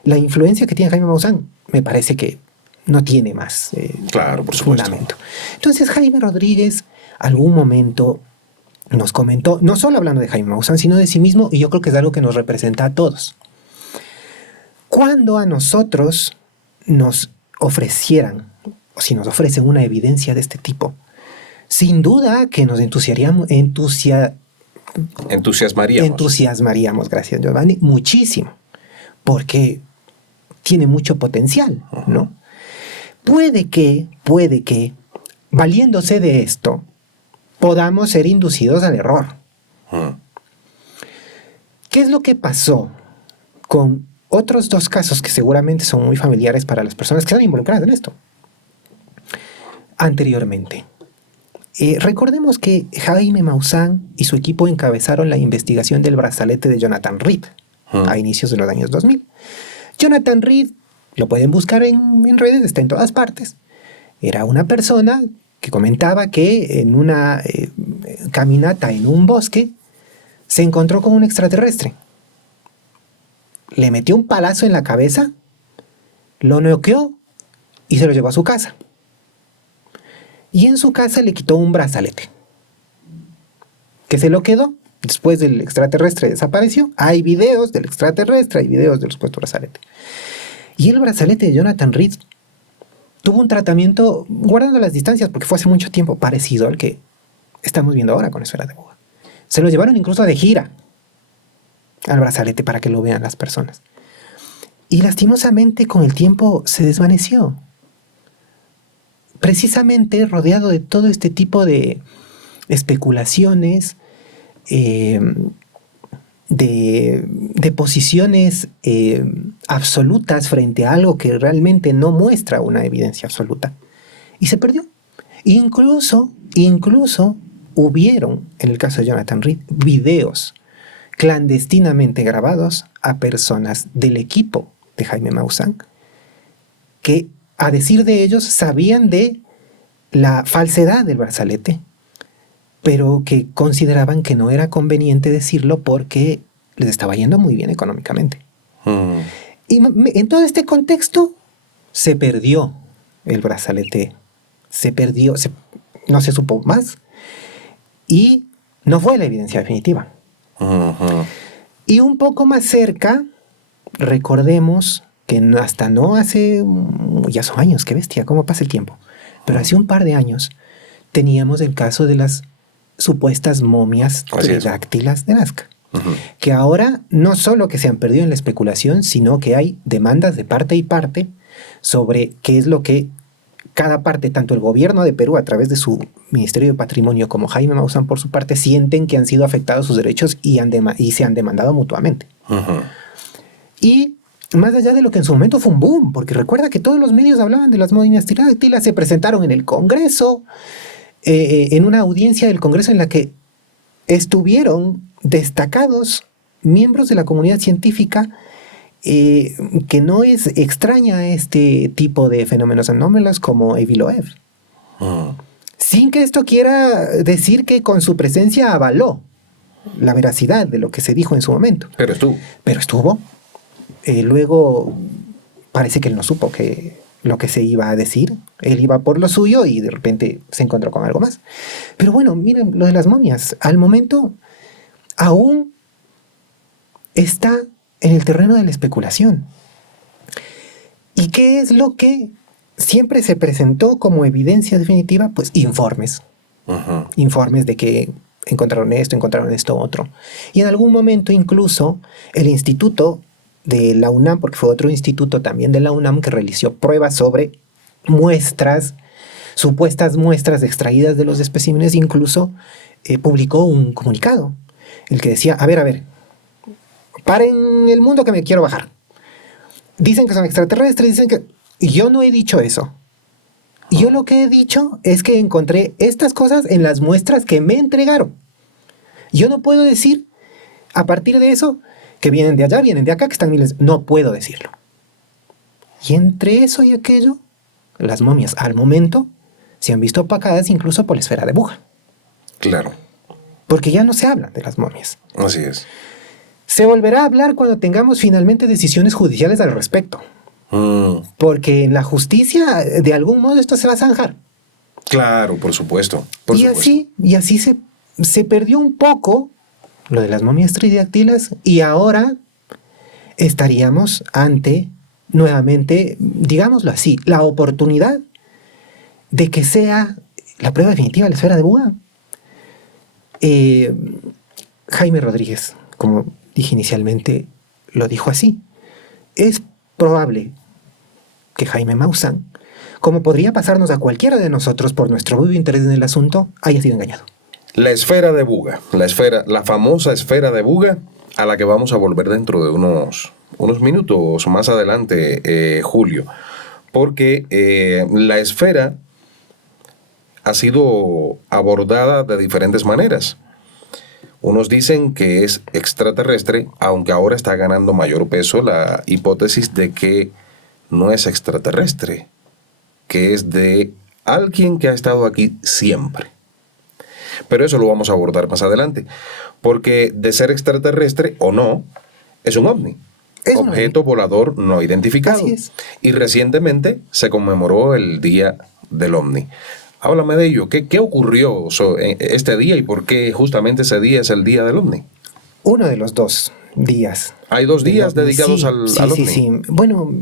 la influencia que tiene Jaime Maussan me parece que no tiene más Claro, por supuesto. fundamento. Entonces, Jaime Rodríguez algún momento nos comentó, no solo hablando de Jaime Maussan, sino de sí mismo, y yo creo que es algo que nos representa a todos. Cuando a nosotros nos ofrecieran, o si nos ofrecen una evidencia de este tipo, sin duda que nos Entusiasmaríamos. Gracias Giovanni, muchísimo, porque tiene mucho potencial, ¿no? Puede que, valiéndose de esto, podamos ser inducidos al error. ¿Qué es lo que pasó con otros dos casos que seguramente son muy familiares para las personas que están involucradas en esto? Anteriormente, recordemos que Jaime Maussan y su equipo encabezaron la investigación del brazalete de Jonathan Reed a inicios de los años 2000. Jonathan Reed, lo pueden buscar en redes, está en todas partes. Era una persona que comentaba que en una caminata en un bosque se encontró con un extraterrestre. Le metió un palazo en la cabeza, lo noqueó y se lo llevó a su casa. Y en su casa le quitó un brazalete, que se lo quedó. Después del extraterrestre desapareció. Hay videos del extraterrestre, hay videos del supuesto brazalete. Y el brazalete de Jonathan Reed tuvo un tratamiento, guardando las distancias, porque fue hace mucho tiempo, parecido al que estamos viendo ahora con Esfera de Buga. Se lo llevaron incluso de gira al brazalete para que lo vean las personas. Y lastimosamente con el tiempo se desvaneció. Precisamente rodeado de todo este tipo de especulaciones, de posiciones absolutas frente a algo que realmente no muestra una evidencia absoluta. Y se perdió. Incluso hubieron, en el caso de Jonathan Reed, videos clandestinamente grabados a personas del equipo de Jaime Maussan que, a decir de ellos, sabían de la falsedad del brazalete, pero que consideraban que no era conveniente decirlo porque les estaba yendo muy bien económicamente. Y en todo este contexto se perdió el brazalete, no se supo más y no fue la evidencia definitiva. Y un poco más cerca, recordemos que hasta no hace, ya son años, qué bestia, cómo pasa el tiempo, pero hace un par de años teníamos el caso de las supuestas momias tridáctilas de Nazca, que ahora no solo que se han perdido en la especulación, sino que hay demandas de parte y parte sobre qué es lo que cada parte, tanto el gobierno de Perú a través de su Ministerio de Patrimonio como Jaime Maussan por su parte, sienten que han sido afectados sus derechos y se han demandado mutuamente. Y más allá de lo que en su momento fue un boom, porque recuerda que todos los medios hablaban de las momias tridáctilas, se presentaron en el Congreso, en una audiencia del Congreso en la que estuvieron destacados miembros de la comunidad científica que no es extraña a este tipo de fenómenos anómalos como Evi Loeb. Sin que esto quiera decir que con su presencia avaló la veracidad de lo que se dijo en su momento. Pero estuvo. Luego parece que él no supo lo que se iba a decir. Él iba por lo suyo y de repente se encontró con algo más. Pero bueno, miren, lo de las momias, al momento aún está en el terreno de la especulación. ¿Y qué es lo que siempre se presentó como evidencia definitiva? Pues informes. Informes de que encontraron esto, otro. Y en algún momento incluso el instituto de la UNAM, porque fue otro instituto también de la UNAM que realizó pruebas sobre muestras, supuestas muestras extraídas de los especímenes, incluso publicó un comunicado, el que decía, a ver, paren el mundo que me quiero bajar. Dicen que son extraterrestres, dicen que... Y yo no he dicho eso. Yo lo que he dicho es que encontré estas cosas en las muestras que me entregaron. Yo no puedo decir, a partir de eso, que vienen de allá, vienen de acá, que están miles... No puedo decirlo. Y entre eso y aquello, las momias al momento se han visto opacadas incluso por la Esfera de Buga. Claro. Porque ya no se habla de las momias. Así es. Se volverá a hablar cuando tengamos finalmente decisiones judiciales al respecto. Porque en la justicia, de algún modo, esto se va a zanjar. Claro, por supuesto. Y así se perdió un poco lo de las momias tridáctilas y ahora estaríamos ante, nuevamente, digámoslo así, la oportunidad de que sea la prueba definitiva de la Esfera de Buga. Jaime Rodríguez, como dije inicialmente, lo dijo así. Es probable que Jaime Maussan, como podría pasarnos a cualquiera de nosotros por nuestro vivo interés en el asunto, haya sido engañado. La esfera de Buga, la famosa esfera de Buga, a la que vamos a volver dentro de unos minutos más adelante, Julio. Porque la esfera ha sido abordada de diferentes maneras. Unos dicen que es extraterrestre, aunque ahora está ganando mayor peso la hipótesis de que no es extraterrestre, que es de alguien que ha estado aquí siempre. Pero eso lo vamos a abordar más adelante, porque de ser extraterrestre o no, es un ovni. Es un objeto volador no identificado. Así es. Y recientemente se conmemoró el Día del OVNI. Háblame de ello. ¿Qué ocurrió este día y por qué justamente ese día es el Día del OVNI? Uno de los 2 días. Hay 2 días dedicados al OVNI. Sí. Bueno,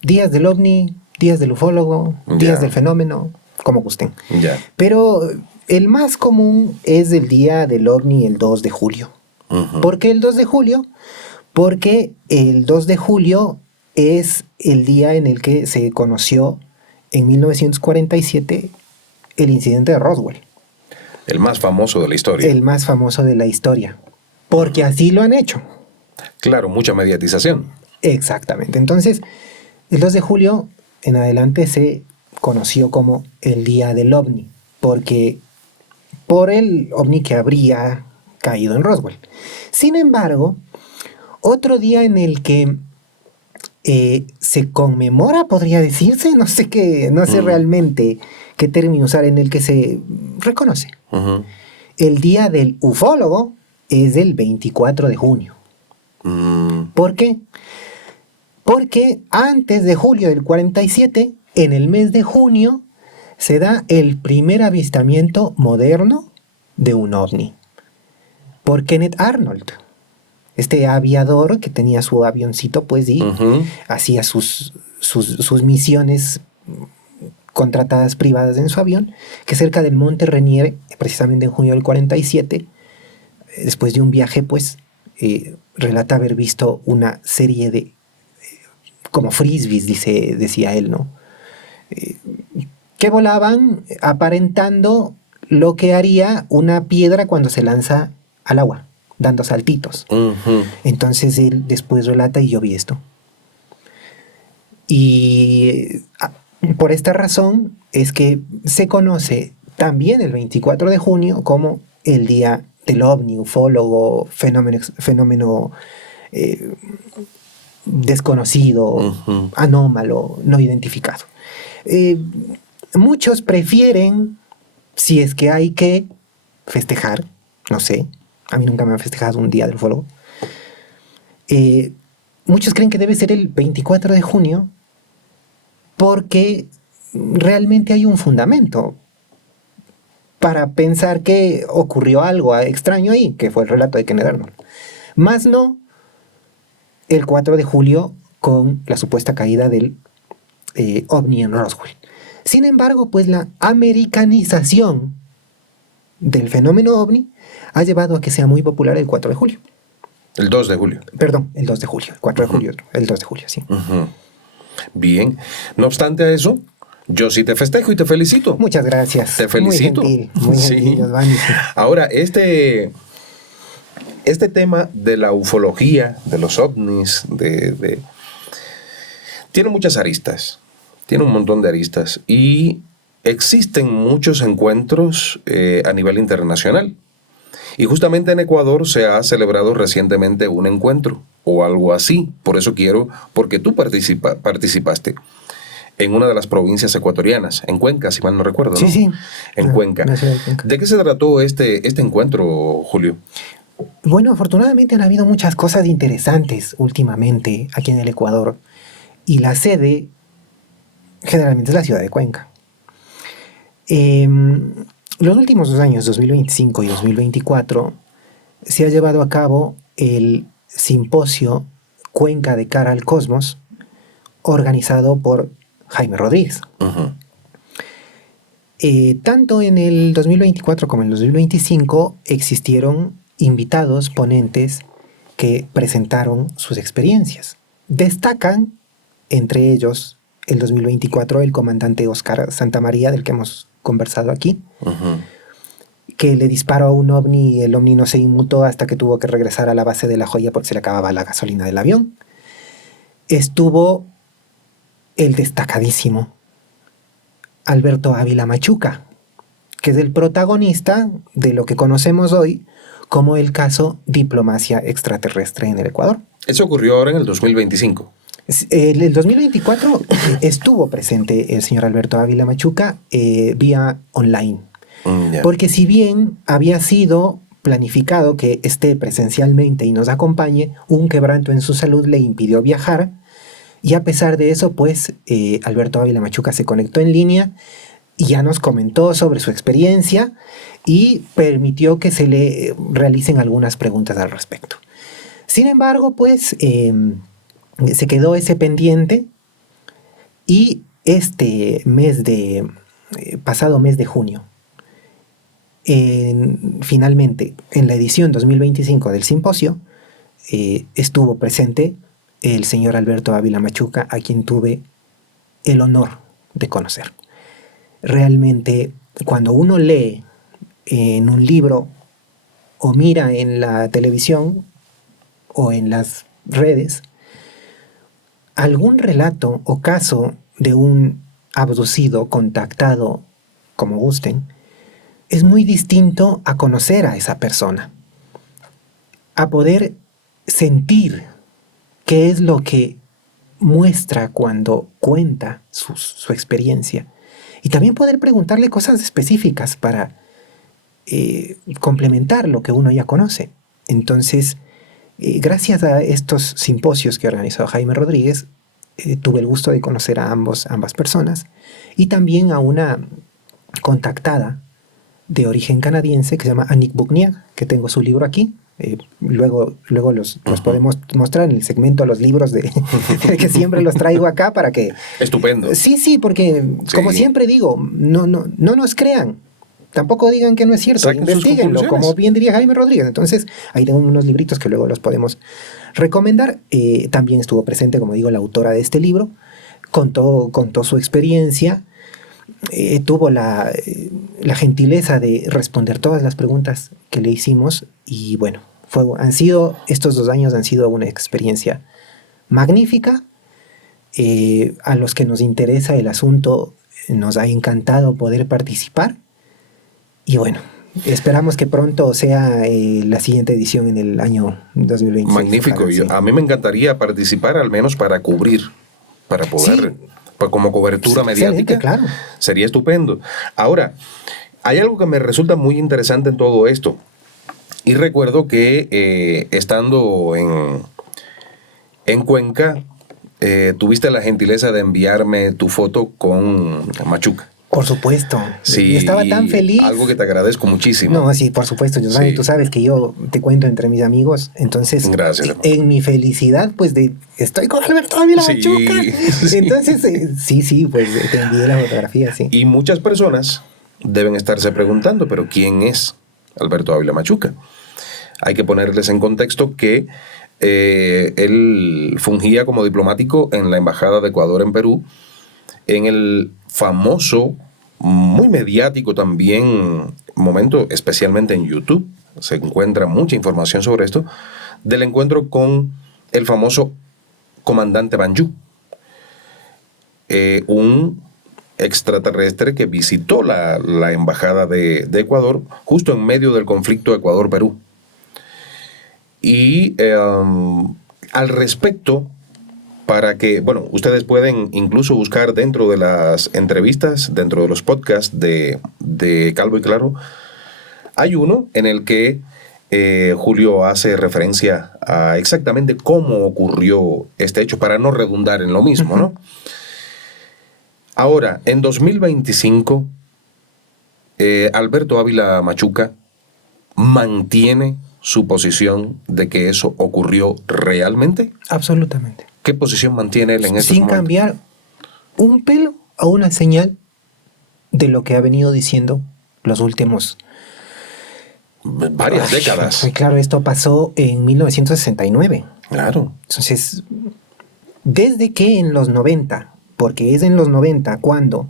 días del OVNI, días del ufólogo, días del fenómeno, como gusten. Ya. Pero el más común es el Día del OVNI, el 2 de julio. Uh-huh. ¿Por qué el 2 de julio? Porque el 2 de julio es el día en el que se conoció en 1947 el incidente de Roswell. El más famoso de la historia. El más famoso de la historia. Porque así lo han hecho. Claro, mucha mediatización. Exactamente. Entonces, el 2 de julio en adelante se conoció como el Día del OVNI. Porque por el OVNI que habría caído en Roswell. Sin embargo, otro día en el que se conmemora, podría decirse, no sé realmente qué término usar, en el que se reconoce. Uh-huh. El Día del Ufólogo es el 24 de junio. ¿Por qué? Porque antes de julio del 47, en el mes de junio, se da el primer avistamiento moderno de un ovni por Kenneth Arnold. Este aviador que tenía su avioncito, pues, y hacía sus misiones contratadas privadas en su avión, que cerca del Monte Rainier, precisamente en junio del 47, después de un viaje, pues, relata haber visto una serie de, como frisbees, decía él, ¿no? Que volaban aparentando lo que haría una piedra cuando se lanza al agua, dando saltitos. Uh-huh. Entonces él después relata, y yo vi esto. Y por esta razón es que se conoce también el 24 de junio como el Día del OVNI, ufólogo, fenómeno desconocido, uh-huh, anómalo, no identificado. Muchos prefieren, si es que hay que festejar, no sé, a mí nunca me han festejado un día del ufólogo, muchos creen que debe ser el 24 de junio porque realmente hay un fundamento para pensar que ocurrió algo extraño ahí, que fue el relato de Kenneth Arnold. Más no el 4 de julio con la supuesta caída del ovni en Roswell. Sin embargo, pues la americanización del fenómeno ovni ha llevado a que sea muy popular el 4 de julio. El 2 de julio. Perdón, el 2 de julio. El 4 de julio, el 2 de julio, sí. Uh-huh. Bien. No obstante a eso, yo sí te festejo y te felicito. Muchas gracias. Te felicito. Muy gentil, Giovanni. Ahora, este tema de la ufología, de los ovnis, tiene muchas aristas. Tiene un montón de aristas. Y existen muchos encuentros a nivel internacional. Y justamente en Ecuador se ha celebrado recientemente un encuentro o algo así. Por eso porque tú participaste en una de las provincias ecuatorianas, en Cuenca, si mal no recuerdo, ¿no? Sí. En Cuenca. Cuenca. ¿De qué se trató este encuentro, Julio? Bueno, afortunadamente han habido muchas cosas interesantes últimamente aquí en el Ecuador. Y la sede generalmente es la ciudad de Cuenca. Los últimos 2 años, 2025 y 2024, se ha llevado a cabo el simposio Cuenca de cara al cosmos, organizado por Jaime Rodríguez. Uh-huh. Tanto en el 2024 como en el 2025 existieron invitados, ponentes, que presentaron sus experiencias. Destacan, entre ellos, el 2024, el comandante Oscar Santamaría, del que hemos conversado aquí, que le disparó a un ovni y el ovni no se inmutó hasta que tuvo que regresar a la base de La Joya porque se le acababa la gasolina del avión. Estuvo el destacadísimo Alberto Ávila Machuca, que es el protagonista de lo que conocemos hoy como el caso Diplomacia Extraterrestre en el Ecuador. Eso ocurrió ahora en el 2025. El 2024 estuvo presente el señor Alberto Ávila Machuca vía online. Ya. Porque si bien había sido planificado que esté presencialmente y nos acompañe, un quebranto en su salud le impidió viajar. Y a pesar de eso, pues Alberto Ávila Machuca se conectó en línea y ya nos comentó sobre su experiencia y permitió que se le realicen algunas preguntas al respecto. Sin embargo, pues se quedó ese pendiente y pasado mes de junio, finalmente en la edición 2025 del simposio, estuvo presente el señor Alberto Ávila Machuca, a quien tuve el honor de conocer. Realmente, cuando uno lee en un libro o mira en la televisión o en las redes algún relato o caso de un abducido, contactado, como gusten, es muy distinto a conocer a esa persona, a poder sentir qué es lo que muestra cuando cuenta su experiencia. Y también poder preguntarle cosas específicas para complementar lo que uno ya conoce. Entonces, gracias a estos simposios que organizó Jaime Rodríguez, tuve el gusto de conocer a ambas personas y también a una contactada de origen canadiense que se llama Annick Bugniak, que tengo su libro aquí. Luego los podemos mostrar en el segmento los libros que siempre los traigo acá para que... Estupendo. Sí, porque como siempre digo, no nos crean. Tampoco digan que no es cierto. Saquen sus Investíguenlo, conclusiones. como bien diría Jaime Rodríguez. Entonces, ahí tengo unos libritos que luego los podemos recomendar. También estuvo presente, como digo, la autora de este libro. Contó su experiencia. Tuvo la gentileza de responder todas las preguntas que le hicimos y bueno, estos 2 años han sido una experiencia magnífica. A los que nos interesa el asunto nos ha encantado poder participar y bueno, esperamos que pronto sea la siguiente edición en el año 2026. Magnífico. A mí me encantaría participar al menos para cubrir, para poder... Sí. Como cobertura mediática, claro. Sería estupendo. Ahora, hay algo que me resulta muy interesante en todo esto. Y recuerdo que estando en Cuenca, tuviste la gentileza de enviarme tu foto con Machuca. Por supuesto. Sí, y estaba tan feliz. Algo que te agradezco muchísimo. No, sí, por supuesto. Sí. Tú sabes que yo te cuento entre mis amigos. Entonces, Gracias, hermano. en mi felicidad, pues estoy con Alberto Ávila Sí, Machuca. sí. Entonces, sí, pues te envié la fotografía, sí. Y muchas personas deben estarse preguntando, pero ¿quién es Alberto Ávila Machuca? Hay que ponerles en contexto que él fungía como diplomático en la Embajada de Ecuador en Perú, en el famoso, muy mediático también momento, especialmente en YouTube, se encuentra mucha información sobre esto, del encuentro con el famoso comandante Banjú, un extraterrestre que visitó la embajada de Ecuador justo en medio del conflicto Ecuador-Perú. Y al respecto, para que, bueno, ustedes pueden incluso buscar dentro de las entrevistas, dentro de los podcasts de Calvo y Claro, hay uno en el que Julio hace referencia a exactamente cómo ocurrió este hecho, para no redundar en lo mismo, ¿no? Ahora, en 2025, Alberto Ávila Machuca mantiene su posición de que eso ocurrió realmente. Absolutamente. ¿Qué posición mantiene él en estos Sin momentos? cambiar un pelo a una señal de lo que ha venido diciendo los últimos varias décadas. Pues claro, esto pasó en 1969. Claro. Entonces, desde que en los 90, porque es en los 90 cuando,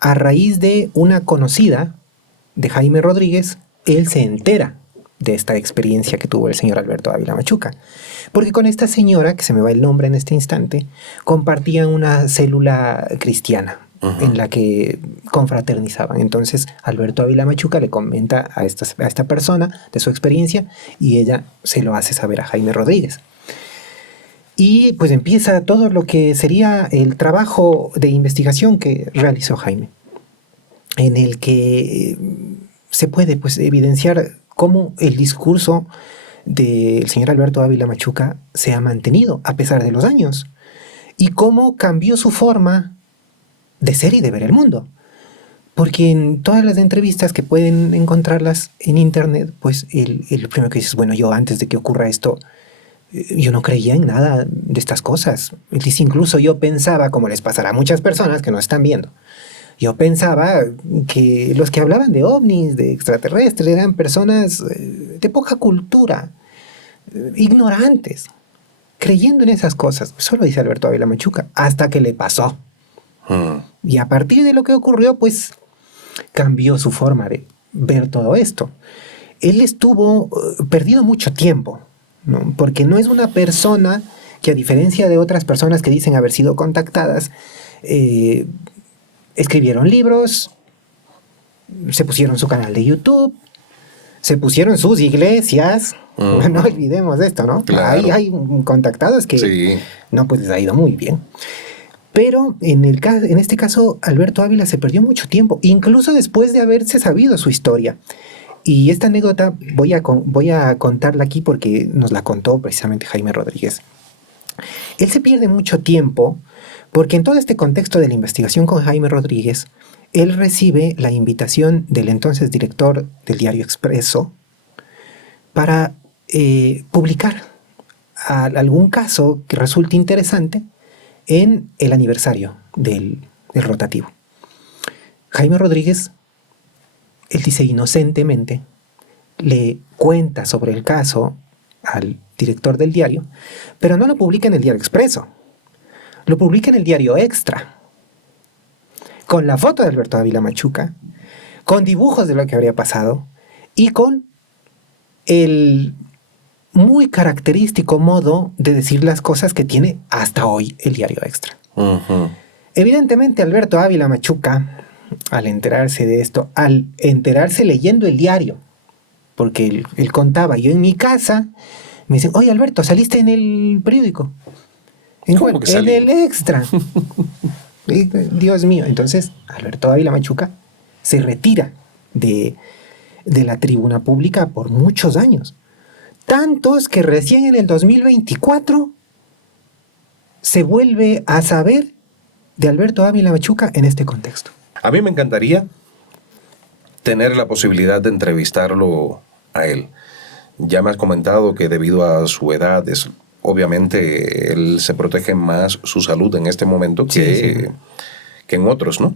a raíz de una conocida de Jaime Rodríguez, él se entera de esta experiencia que tuvo el señor Alberto Ávila Machuca. Porque con esta señora, que se me va el nombre en este instante, compartían una célula cristiana en la que confraternizaban. Entonces Alberto Ávila Machuca le comenta a esta persona de su experiencia y ella se lo hace saber a Jaime Rodríguez. Y pues empieza todo lo que sería el trabajo de investigación que realizó Jaime, en el que se puede pues evidenciar cómo el discurso del señor Alberto Ávila Machuca se ha mantenido a pesar de los años y cómo cambió su forma de ser y de ver el mundo. Porque en todas las entrevistas que pueden encontrarlas en internet, pues el primero que dices, bueno, yo antes de que ocurra esto, yo no creía en nada de estas cosas. Dice, incluso yo pensaba, como les pasará a muchas personas que nos están viendo, yo pensaba que los que hablaban de ovnis, de extraterrestres, eran personas de poca cultura, ignorantes, creyendo en esas cosas. Eso lo dice Alberto Ávila Machuca, hasta que le pasó. Y a partir de lo que ocurrió, pues cambió su forma de ver todo esto. Él estuvo perdido mucho tiempo, ¿no? Porque no es una persona que, a diferencia de otras personas que dicen haber sido contactadas, escribieron libros, se pusieron su canal de YouTube, se pusieron sus iglesias. No olvidemos de esto, ¿no? Claro. Hay contactados que Sí. no, pues les ha ido muy bien. Pero en este caso, Alberto Ávila se perdió mucho tiempo, incluso después de haberse sabido su historia. Y esta anécdota voy a contarla aquí porque nos la contó precisamente Jaime Rodríguez. Él se pierde mucho tiempo porque en todo este contexto de la investigación con Jaime Rodríguez, él recibe la invitación del entonces director del diario Expreso para publicar algún caso que resulte interesante en el aniversario del rotativo. Jaime Rodríguez, él dice inocentemente, le cuenta sobre el caso al director del diario, pero no lo publica en el diario Expreso, lo publica en el diario Extra, con la foto de Alberto Ávila Machuca, con dibujos de lo que habría pasado y con el muy característico modo de decir las cosas que tiene hasta hoy el diario Extra. Evidentemente Alberto Ávila Machuca, al enterarse de esto, al enterarse leyendo el diario, porque él contaba, yo en mi casa me dicen, oye Alberto, saliste en el periódico. ¿Cómo que salí? En el Extra. Y, Dios mío. Entonces Alberto Ávila Machuca se retira de la tribuna pública por muchos años. Tantos que recién en el 2024 se vuelve a saber de Alberto Ávila Machuca en este contexto. A mí me encantaría tener la posibilidad de entrevistarlo a él. Ya me has comentado que debido a su edad, obviamente él se protege más su salud en este momento que en otros, ¿no?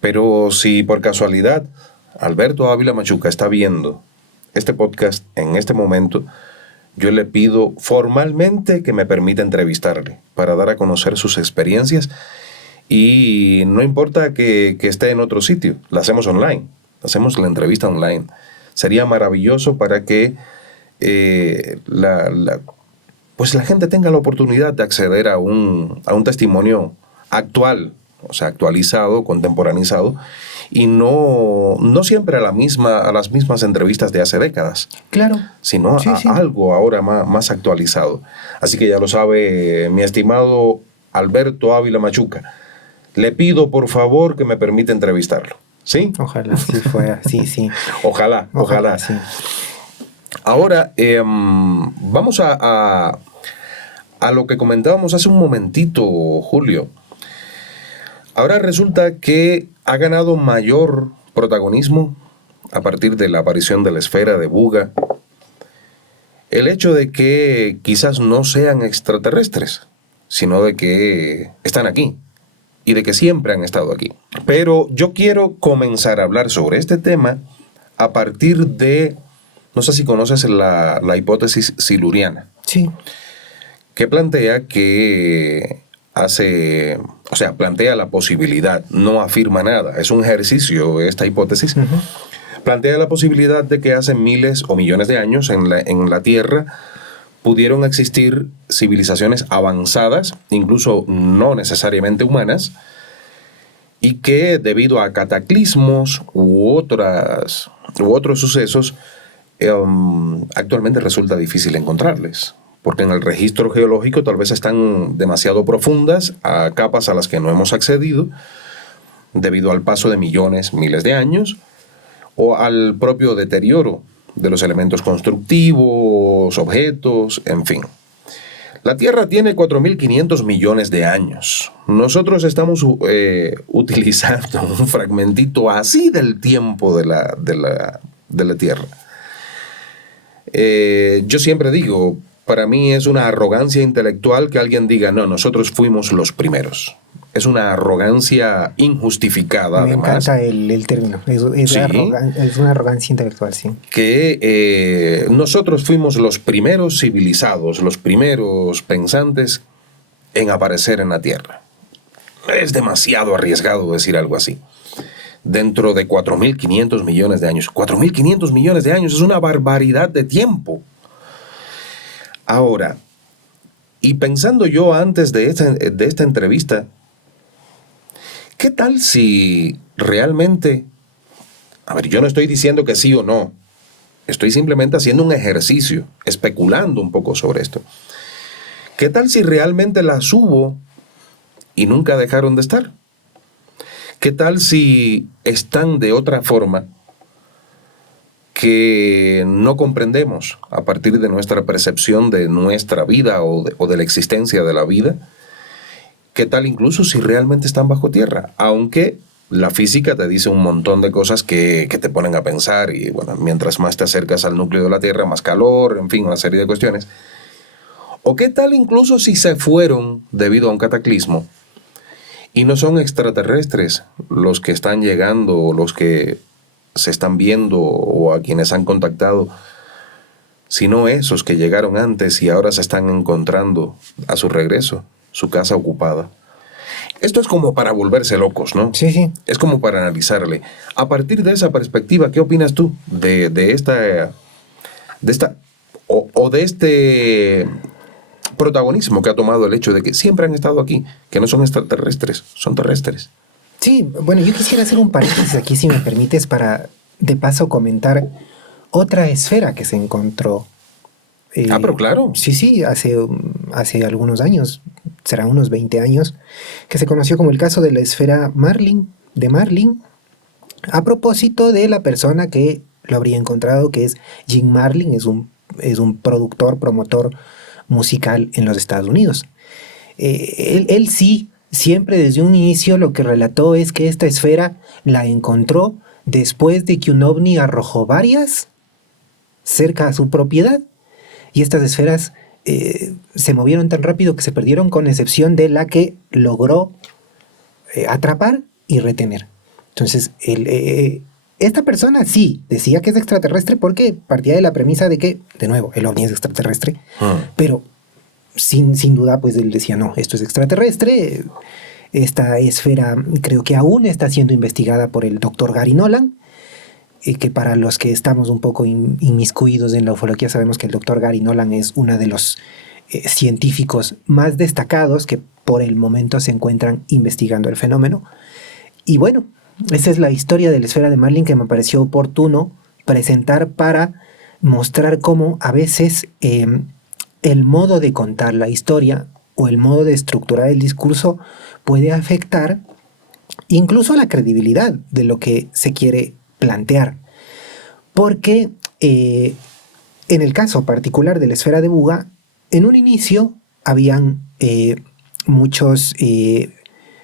Pero si por casualidad Alberto Ávila Machuca está viendo este podcast en este momento, yo le pido formalmente que me permita entrevistarle para dar a conocer sus experiencias. Y no importa que esté en otro sitio, la hacemos online, hacemos la entrevista online. Sería maravilloso para que pues la gente tenga la oportunidad de acceder a un testimonio actual, o sea, actualizado, contemporaneizado, y no siempre a las mismas entrevistas de hace décadas. Claro. Sino Sí, sí. algo ahora más actualizado. Así que ya lo sabe, mi estimado Alberto Ávila Machuca. Le pido, por favor, que me permita entrevistarlo. ¿Sí? Ojalá sí fuera, sí. Ojalá. Sí. Ahora, vamos a lo que comentábamos hace un momentito, Julio. Ahora resulta que ha ganado mayor protagonismo a partir de la aparición de la esfera de Buga el hecho de que quizás no sean extraterrestres, sino de que están aquí y de que siempre han estado aquí. Pero yo quiero comenzar a hablar sobre este tema a partir de, no sé si conoces la hipótesis siluriana, Sí. que plantea que plantea la posibilidad, no afirma nada, es un ejercicio esta hipótesis, Ujú. plantea la posibilidad de que hace miles o millones de años en la Tierra pudieron existir civilizaciones avanzadas, incluso no necesariamente humanas, y que debido a cataclismos u otros sucesos, actualmente resulta difícil encontrarles, porque en el registro geológico tal vez están demasiado profundas, a capas a las que no hemos accedido, debido al paso de millones, miles de años, o al propio deterioro de los elementos constructivos, objetos, en fin. La Tierra tiene 4.500 millones de años. Nosotros estamos utilizando un fragmentito así del tiempo de la Tierra. Yo siempre digo, para mí es una arrogancia intelectual que alguien diga, no, nosotros fuimos los primeros. Es una arrogancia injustificada, Me además. encanta el término. Es Sí. es una arrogancia intelectual, sí. Que nosotros fuimos los primeros civilizados, los primeros pensantes en aparecer en la Tierra. Es demasiado arriesgado decir algo así. Dentro de 4.500 millones de años. 4.500 millones de años es una barbaridad de tiempo. Ahora, y pensando yo antes de esta entrevista, ¿qué tal si realmente... A ver, yo no estoy diciendo que sí o no. Estoy simplemente haciendo un ejercicio, especulando un poco sobre esto. ¿Qué tal si realmente las hubo y nunca dejaron de estar? ¿Qué tal si están de otra forma que no comprendemos a partir de nuestra percepción de nuestra vida o de la existencia de la vida? ¿Qué tal incluso si realmente están bajo tierra? Aunque la física te dice un montón de cosas que te ponen a pensar y bueno, mientras más te acercas al núcleo de la Tierra, más calor, en fin, una serie de cuestiones. ¿O qué tal incluso si se fueron debido a un cataclismo y no son extraterrestres los que están llegando o los que se están viendo o a quienes han contactado, sino esos que llegaron antes y ahora se están encontrando a su regreso, su casa ocupada? Esto es como para volverse locos, ¿no? Sí, sí. Es como para analizarle. A partir de esa perspectiva, ¿qué opinas tú de esta o de este protagonismo que ha tomado el hecho de que siempre han estado aquí, que no son extraterrestres, son terrestres? Sí, bueno, yo quisiera hacer un paréntesis aquí, si me permites, para de paso comentar otra esfera que se encontró. Pero claro. Sí, hace algunos años, será unos 20 años, que se conoció como el caso de la esfera de Marlin, a propósito de la persona que lo habría encontrado, que es Jim Marlin, es un productor, promotor musical en los Estados Unidos. Él sí, siempre desde un inicio lo que relató es que esta esfera la encontró después de que un ovni arrojó varias cerca a su propiedad. Y estas esferas se movieron tan rápido que se perdieron, con excepción de la que logró atrapar y retener. Entonces, esta persona sí decía que es extraterrestre porque partía de la premisa de que, de nuevo, el ovni es extraterrestre, pero sin duda, pues él decía, no, esto es extraterrestre. Esta esfera creo que aún está siendo investigada por el doctor Gary Nolan, que para los que estamos un poco inmiscuidos en la ufología sabemos que el doctor Gary Nolan es uno de los científicos más destacados que por el momento se encuentran investigando el fenómeno. Y bueno, esa es la historia de la esfera de Marlin que me pareció oportuno presentar para mostrar cómo a veces el modo de contar la historia o el modo de estructurar el discurso puede afectar incluso la credibilidad de lo que se quiere plantear. Porque en el caso particular de la esfera de Buga, en un inicio habían muchos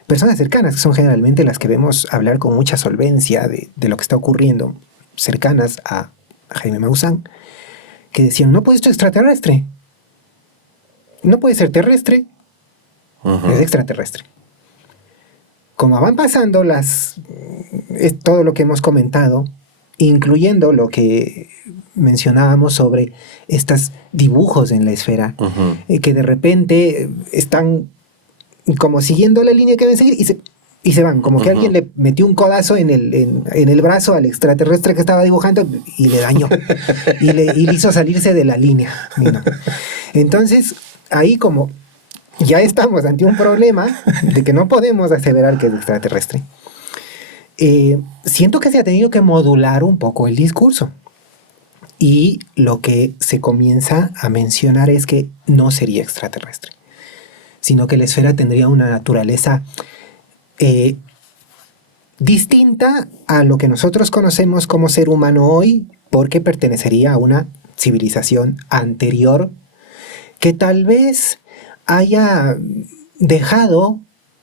personas cercanas, que son generalmente las que vemos hablar con mucha solvencia de lo que está ocurriendo, cercanas a Jaime Maussan, que decían, no, pues esto es extraterrestre. No puede ser terrestre, es extraterrestre. Como van pasando todo lo que hemos comentado, incluyendo lo que mencionábamos sobre estos dibujos en la esfera, que de repente están como siguiendo la línea que deben seguir y se van, como que alguien le metió un codazo en el brazo al extraterrestre que estaba dibujando y le dañó, y le hizo salirse de la línea, ¿no? Entonces, ahí como ya estamos ante un problema de que no podemos aseverar que es extraterrestre. Siento que se ha tenido que modular un poco el discurso. Y lo que se comienza a mencionar es que no sería extraterrestre, sino que la esfera tendría una naturaleza distinta a lo que nosotros conocemos como ser humano hoy, porque pertenecería a una civilización anterior que tal vez haya dejado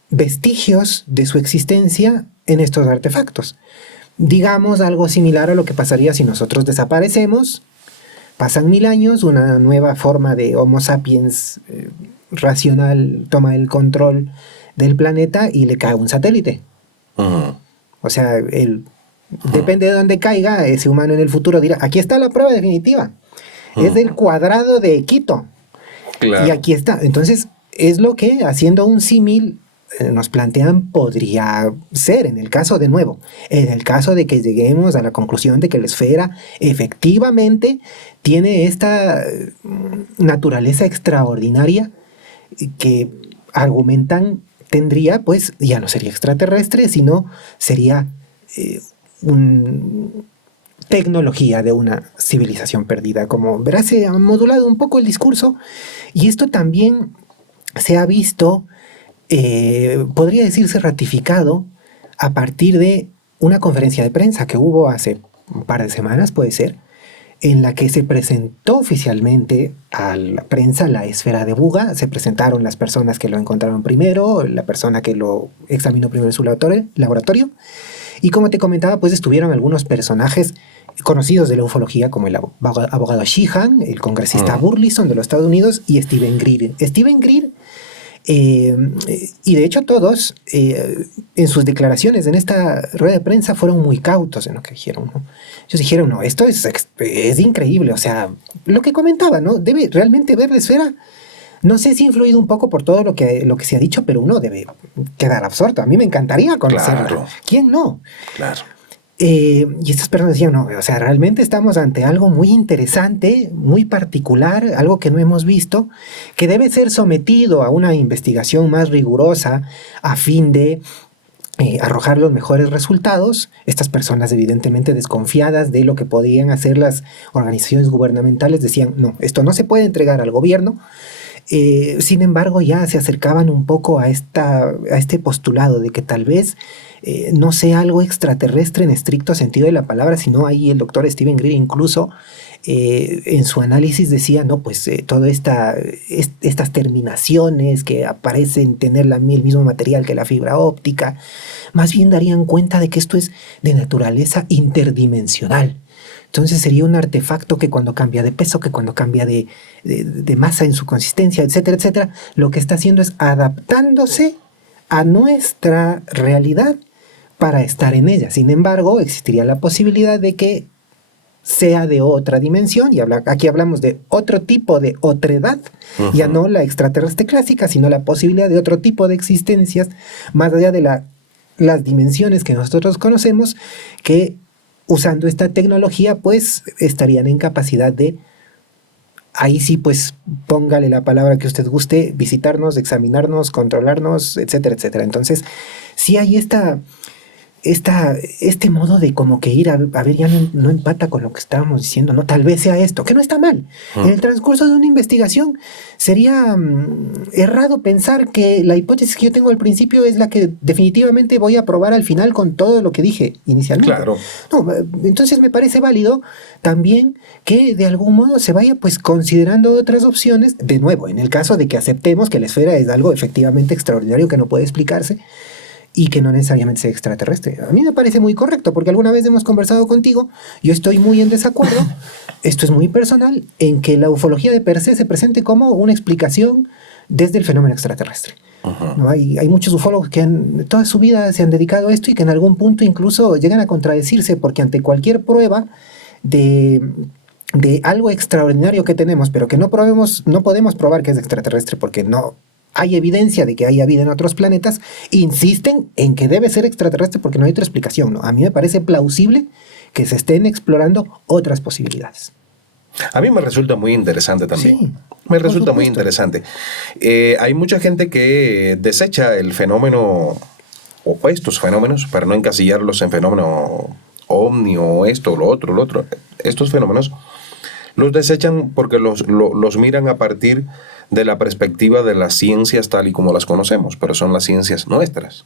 vestigios de su existencia en estos artefactos. Digamos algo similar a lo que pasaría si nosotros desaparecemos, pasan 1000 años, una nueva forma de Homo sapiens racional toma el control del planeta y le cae un satélite. O sea, depende de dónde caiga, ese humano en el futuro dirá, aquí está la prueba definitiva, es del cuadrado de Quito. Claro. Y aquí está. Entonces, es lo que, haciendo un símil, nos plantean podría ser en el caso de que lleguemos a la conclusión de que la esfera efectivamente tiene esta naturaleza extraordinaria que argumentan tendría, pues ya no sería extraterrestre, sino sería tecnología de una civilización perdida. Como verás, se ha modulado un poco el discurso y esto también se ha visto, podría decirse ratificado a partir de una conferencia de prensa que hubo hace un par de semanas, puede ser, en la que se presentó oficialmente a la prensa la esfera de Buga. Se presentaron las personas que lo encontraron primero, la persona que lo examinó primero en su laboratorio, y como te comentaba, pues estuvieron algunos personajes conocidos de la ufología, como el abogado Sheehan, el congresista Burleson de los Estados Unidos y Steven Greer. Steven Greer, y de hecho todos, en sus declaraciones en esta rueda de prensa, fueron muy cautos en lo que dijeron, ¿no? Ellos dijeron, no, esto es increíble, o sea, lo que comentaba, ¿no? Debe realmente ver la esfera. No sé si ha influido un poco por todo lo que se ha dicho, pero uno debe quedar absorto. A mí me encantaría conocerla. Claro. ¿Quién no? Claro. Y estas personas decían, no, o sea, realmente estamos ante algo muy interesante, muy particular, algo que no hemos visto, que debe ser sometido a una investigación más rigurosa a fin de arrojar los mejores resultados. Estas personas, evidentemente desconfiadas de lo que podían hacer las organizaciones gubernamentales, decían, no, esto no se puede entregar al gobierno. Sin embargo, ya se acercaban un poco a este postulado de que tal vez no sea algo extraterrestre en estricto sentido de la palabra, sino ahí el doctor Steven Greer incluso en su análisis decía, no, pues todas estas terminaciones que parecen tener el mismo material que la fibra óptica, más bien darían cuenta de que esto es de naturaleza interdimensional. Entonces sería un artefacto que cuando cambia de peso, que cuando cambia de masa en su consistencia, etcétera, etcétera, lo que está haciendo es adaptándose a nuestra realidad para estar en ella. Sin embargo, existiría la posibilidad de que sea de otra dimensión, y aquí hablamos de otro tipo de otredad, ya no la extraterrestre clásica, sino la posibilidad de otro tipo de existencias, más allá de las dimensiones que nosotros conocemos, que usando esta tecnología, pues, estarían en capacidad de, ahí sí, pues, póngale la palabra que usted guste, visitarnos, examinarnos, controlarnos, etcétera, etcétera. Entonces, sí hay este modo de como que ir a ver, ya no empata con lo que estábamos diciendo, no, tal vez sea esto, que no está mal. En el transcurso de una investigación sería errado pensar que la hipótesis que yo tengo al principio es la que definitivamente voy a probar al final con todo lo que dije inicialmente. Claro. No, entonces me parece válido también que de algún modo se vaya pues considerando otras opciones, de nuevo, en el caso de que aceptemos que la esfera es algo efectivamente extraordinario que no puede explicarse, y que no necesariamente sea extraterrestre. A mí me parece muy correcto, porque alguna vez hemos conversado contigo, yo estoy muy en desacuerdo, esto es muy personal, en que la ufología de per se presente como una explicación desde el fenómeno extraterrestre. ¿no? Hay muchos ufólogos que toda su vida se han dedicado a esto y que en algún punto incluso llegan a contradecirse porque ante cualquier prueba de algo extraordinario que tenemos, pero que no podemos probar que es extraterrestre porque no hay evidencia de que haya vida en otros planetas, insisten en que debe ser extraterrestre porque no hay otra explicación, ¿no? A mí me parece plausible que se estén explorando otras posibilidades. A mí me resulta muy interesante también. Sí, me resulta por muy supuesto. interesante. Hay mucha gente que desecha el fenómeno, o estos fenómenos, para no encasillarlos en fenómeno ovni o esto, lo otro. Estos fenómenos los desechan porque los miran a partir de la perspectiva de las ciencias tal y como las conocemos, pero son las ciencias nuestras.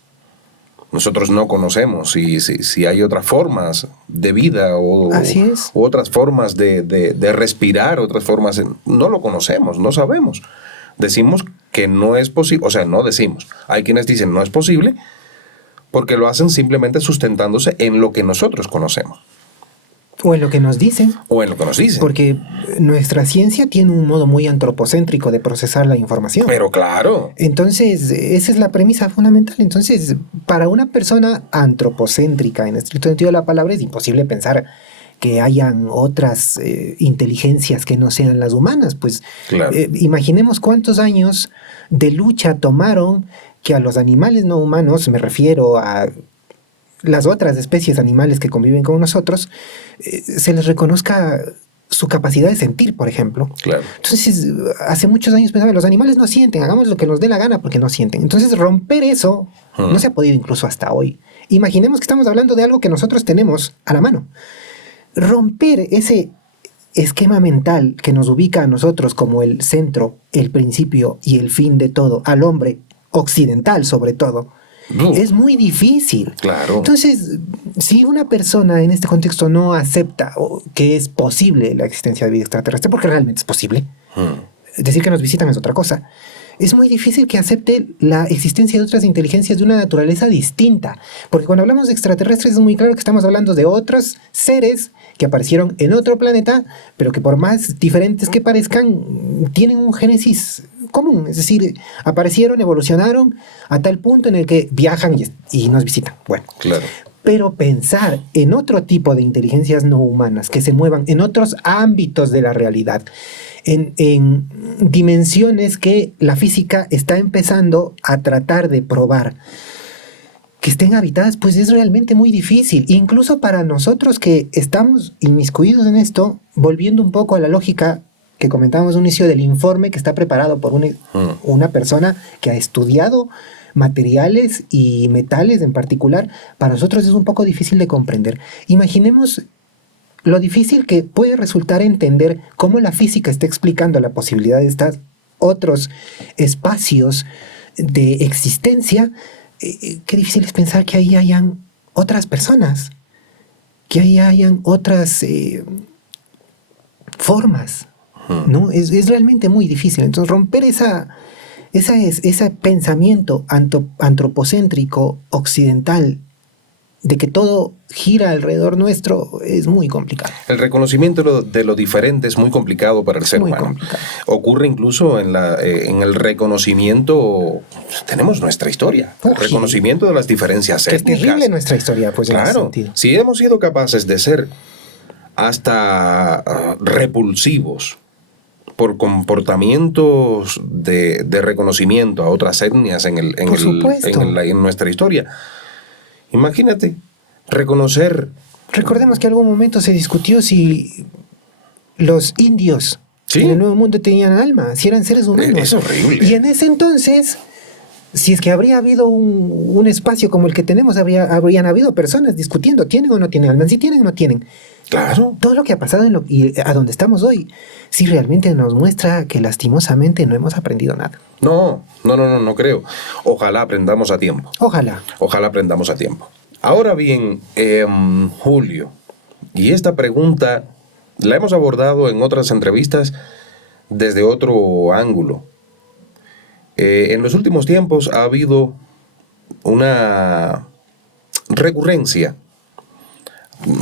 Nosotros no conocemos si hay otras formas de vida Así es. u otras formas de respirar, otras formas. No lo conocemos, no sabemos. Decimos que no es posible, o sea, no decimos. Hay quienes dicen no es posible porque lo hacen simplemente sustentándose en lo que nosotros conocemos O en lo que nos dicen. o en lo que nos dicen. Porque nuestra ciencia tiene un modo muy antropocéntrico de procesar la información. Pero claro, Entonces, esa es la premisa fundamental. Entonces, para una persona antropocéntrica, en estricto sentido de la palabra, es imposible pensar que hayan otras inteligencias que no sean las humanas. Pues claro. imaginemos cuántos años de lucha tomaron que a los animales no humanos, me refiero a las otras especies animales que conviven con nosotros, se les reconozca su capacidad de sentir, por ejemplo. Claro. Entonces, hace muchos años pensaba, los animales no sienten, hagamos lo que nos dé la gana porque no sienten. Entonces, romper eso no se ha podido incluso hasta hoy. Imaginemos que estamos hablando de algo que nosotros tenemos a la mano. Romper ese esquema mental que nos ubica a nosotros como el centro, el principio y el fin de todo, al hombre occidental sobre todo, es muy difícil. Claro. Entonces, si una persona en este contexto no acepta que es posible la existencia de vida extraterrestre, porque realmente es posible, decir que nos visitan es otra cosa, es muy difícil que acepte la existencia de otras inteligencias de una naturaleza distinta. Porque cuando hablamos de extraterrestres es muy claro que estamos hablando de otros seres que aparecieron en otro planeta, pero que por más diferentes que parezcan, tienen un génesis común. Es decir, aparecieron, evolucionaron a tal punto en el que viajan y nos visitan. Bueno, Claro. pero pensar en otro tipo de inteligencias no humanas que se muevan en otros ámbitos de la realidad, en dimensiones que la física está empezando a tratar de probar, que estén habitadas, pues es realmente muy difícil. Incluso para nosotros que estamos inmiscuidos en esto, volviendo un poco a la lógica que comentábamos un inicio del informe que está preparado por una persona que ha estudiado materiales y metales en particular, para nosotros es un poco difícil de comprender. Imaginemos lo difícil que puede resultar entender cómo la física está explicando la posibilidad de estos otros espacios de existencia. Qué difícil es pensar que ahí hayan otras personas, que ahí hayan otras formas, ¿no? Es realmente muy difícil. Entonces, romper ese pensamiento antropocéntrico occidental de que todo gira alrededor nuestro es muy complicado. El reconocimiento de lo diferente es muy complicado para el ser Muy humano. complicado. Ocurre incluso en el reconocimiento. Tenemos nuestra historia. El Uy. reconocimiento de las diferencias Que es étnicas. terrible nuestra historia, pues en ese Claro. sentido. Si hemos sido capaces de ser hasta repulsivos por comportamientos de reconocimiento a otras etnias Por supuesto. en nuestra historia. Imagínate, reconocer. Recordemos que en algún momento se discutió si los indios Sí. en el Nuevo Mundo tenían alma, si eran seres humanos. Es horrible. Y en ese entonces, si es que habría habido un espacio como el que tenemos, habrían habido personas discutiendo, ¿tienen o no tienen alma? Si tienen o no tienen. Claro. Todo lo que ha pasado y a donde estamos hoy, sí realmente nos muestra que lastimosamente no hemos aprendido nada. No creo. Ojalá aprendamos a tiempo. Ojalá. Ojalá aprendamos a tiempo. Ahora bien, Julio, y esta pregunta la hemos abordado en otras entrevistas desde otro ángulo. En los últimos tiempos ha habido una recurrencia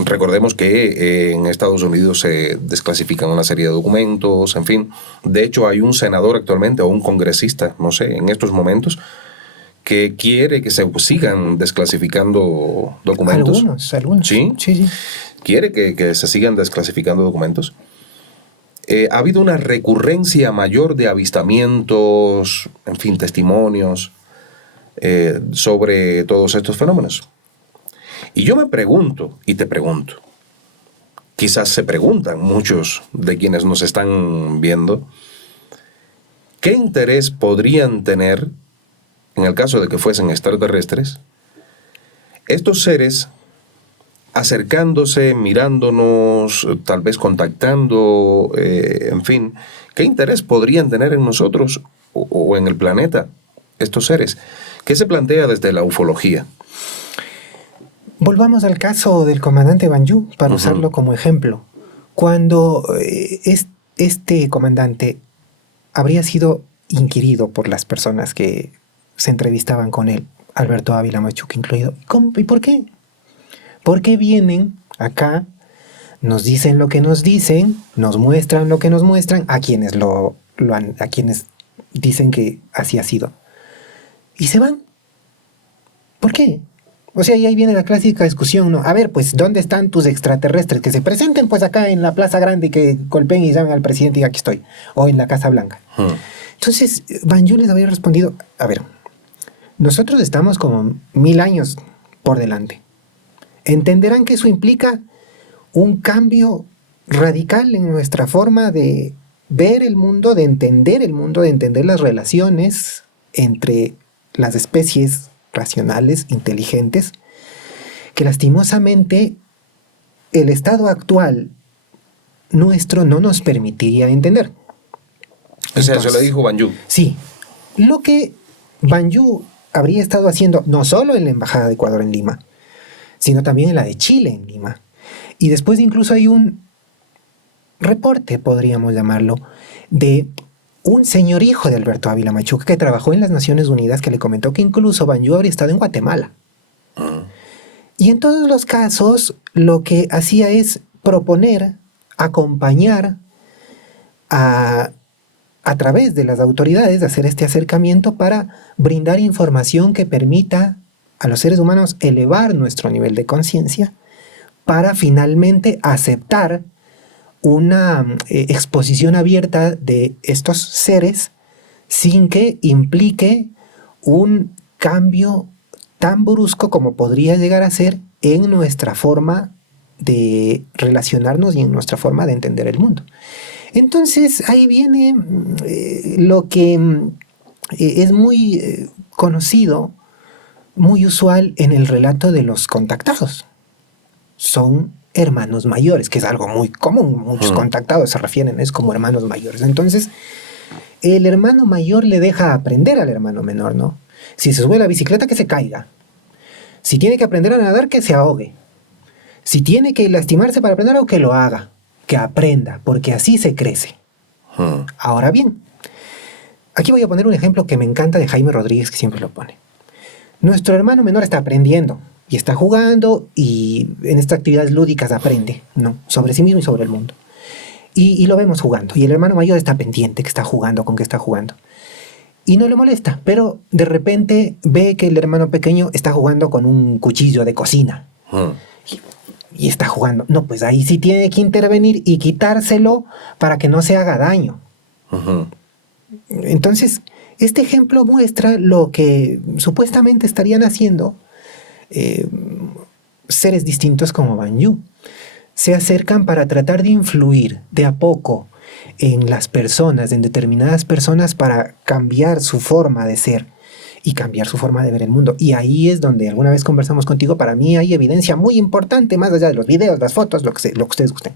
Recordemos que en Estados Unidos se desclasifican una serie de documentos, en fin. De hecho, hay un senador actualmente o un congresista, no sé, en estos momentos, que quiere que se sigan desclasificando documentos. Algunos. Sí, Sí. quiere que se sigan desclasificando documentos. Ha habido una recurrencia mayor de avistamientos, en fin, testimonios sobre todos estos fenómenos. Y yo me pregunto, y te pregunto, quizás se preguntan muchos de quienes nos están viendo, ¿qué interés podrían tener, en el caso de que fuesen extraterrestres, estos seres acercándose, mirándonos, tal vez contactando, en fin, qué interés podrían tener en nosotros o en el planeta estos seres? ¿Qué se plantea desde la ufología? Volvamos al caso del comandante Banju, para usarlo como ejemplo. Cuando este comandante habría sido inquirido por las personas que se entrevistaban con él, Alberto Ávila Machuca incluido, ¿y por qué? ¿Por qué vienen acá, nos dicen lo que nos dicen, nos muestran lo que nos muestran, a quienes a quienes dicen que así ha sido, y se van? ¿Por qué? O sea, y ahí viene la clásica discusión, ¿no? A ver, pues, ¿dónde están tus extraterrestres? Que se presenten, pues, acá en la Plaza Grande y que golpeen y llamen al presidente y aquí estoy. O en la Casa Blanca. Entonces, Banju les había respondido, a ver, nosotros estamos como 1000 años por delante. Entenderán que eso implica un cambio radical en nuestra forma de ver el mundo, de entender las relaciones entre las especies racionales, inteligentes, que lastimosamente el estado actual nuestro no nos permitiría entender. O sea, eso le dijo Banju. Sí. Lo que Banju habría estado haciendo no solo en la Embajada de Ecuador en Lima, sino también en la de Chile en Lima. Y después incluso hay un reporte, podríamos llamarlo, de un señor hijo de Alberto Ávila Machuca que trabajó en las Naciones Unidas, que le comentó que incluso Banju habría estado en Guatemala. Y en todos los casos lo que hacía es proponer, acompañar a través de las autoridades, hacer este acercamiento para brindar información que permita a los seres humanos elevar nuestro nivel de conciencia para finalmente aceptar una exposición abierta de estos seres sin que implique un cambio tan brusco como podría llegar a ser en nuestra forma de relacionarnos y en nuestra forma de entender el mundo. Entonces ahí viene lo que es muy conocido, muy usual en el relato de los contactados. Son hermanos mayores, que es algo muy común. Muchos contactados se refieren, es como hermanos mayores. Entonces, el hermano mayor le deja aprender al hermano menor, ¿no? Si se sube a la bicicleta, que se caiga. Si tiene que aprender a nadar, que se ahogue. Si tiene que lastimarse para aprender algo, que lo haga. Que aprenda, porque así se crece. Ahora bien, aquí voy a poner un ejemplo que me encanta de Jaime Rodríguez, que siempre lo pone. Nuestro hermano menor está aprendiendo y está jugando y en estas actividades lúdicas aprende, ¿no? Sobre sí mismo y sobre el mundo. Y lo vemos jugando. Y el hermano mayor está pendiente, que está jugando, con que está jugando. Y no le molesta, pero de repente ve que el hermano pequeño está jugando con un cuchillo de cocina. Y está jugando. No, pues ahí sí tiene que intervenir y quitárselo para que no se haga daño. Entonces, este ejemplo muestra lo que supuestamente estarían haciendo seres distintos como Banju. Se acercan para tratar de influir de a poco en las personas, en determinadas personas, para cambiar su forma de ser y cambiar su forma de ver el mundo. Y ahí es donde alguna vez conversamos contigo, para mí hay evidencia muy importante, más allá de los videos, las fotos, lo que ustedes gusten,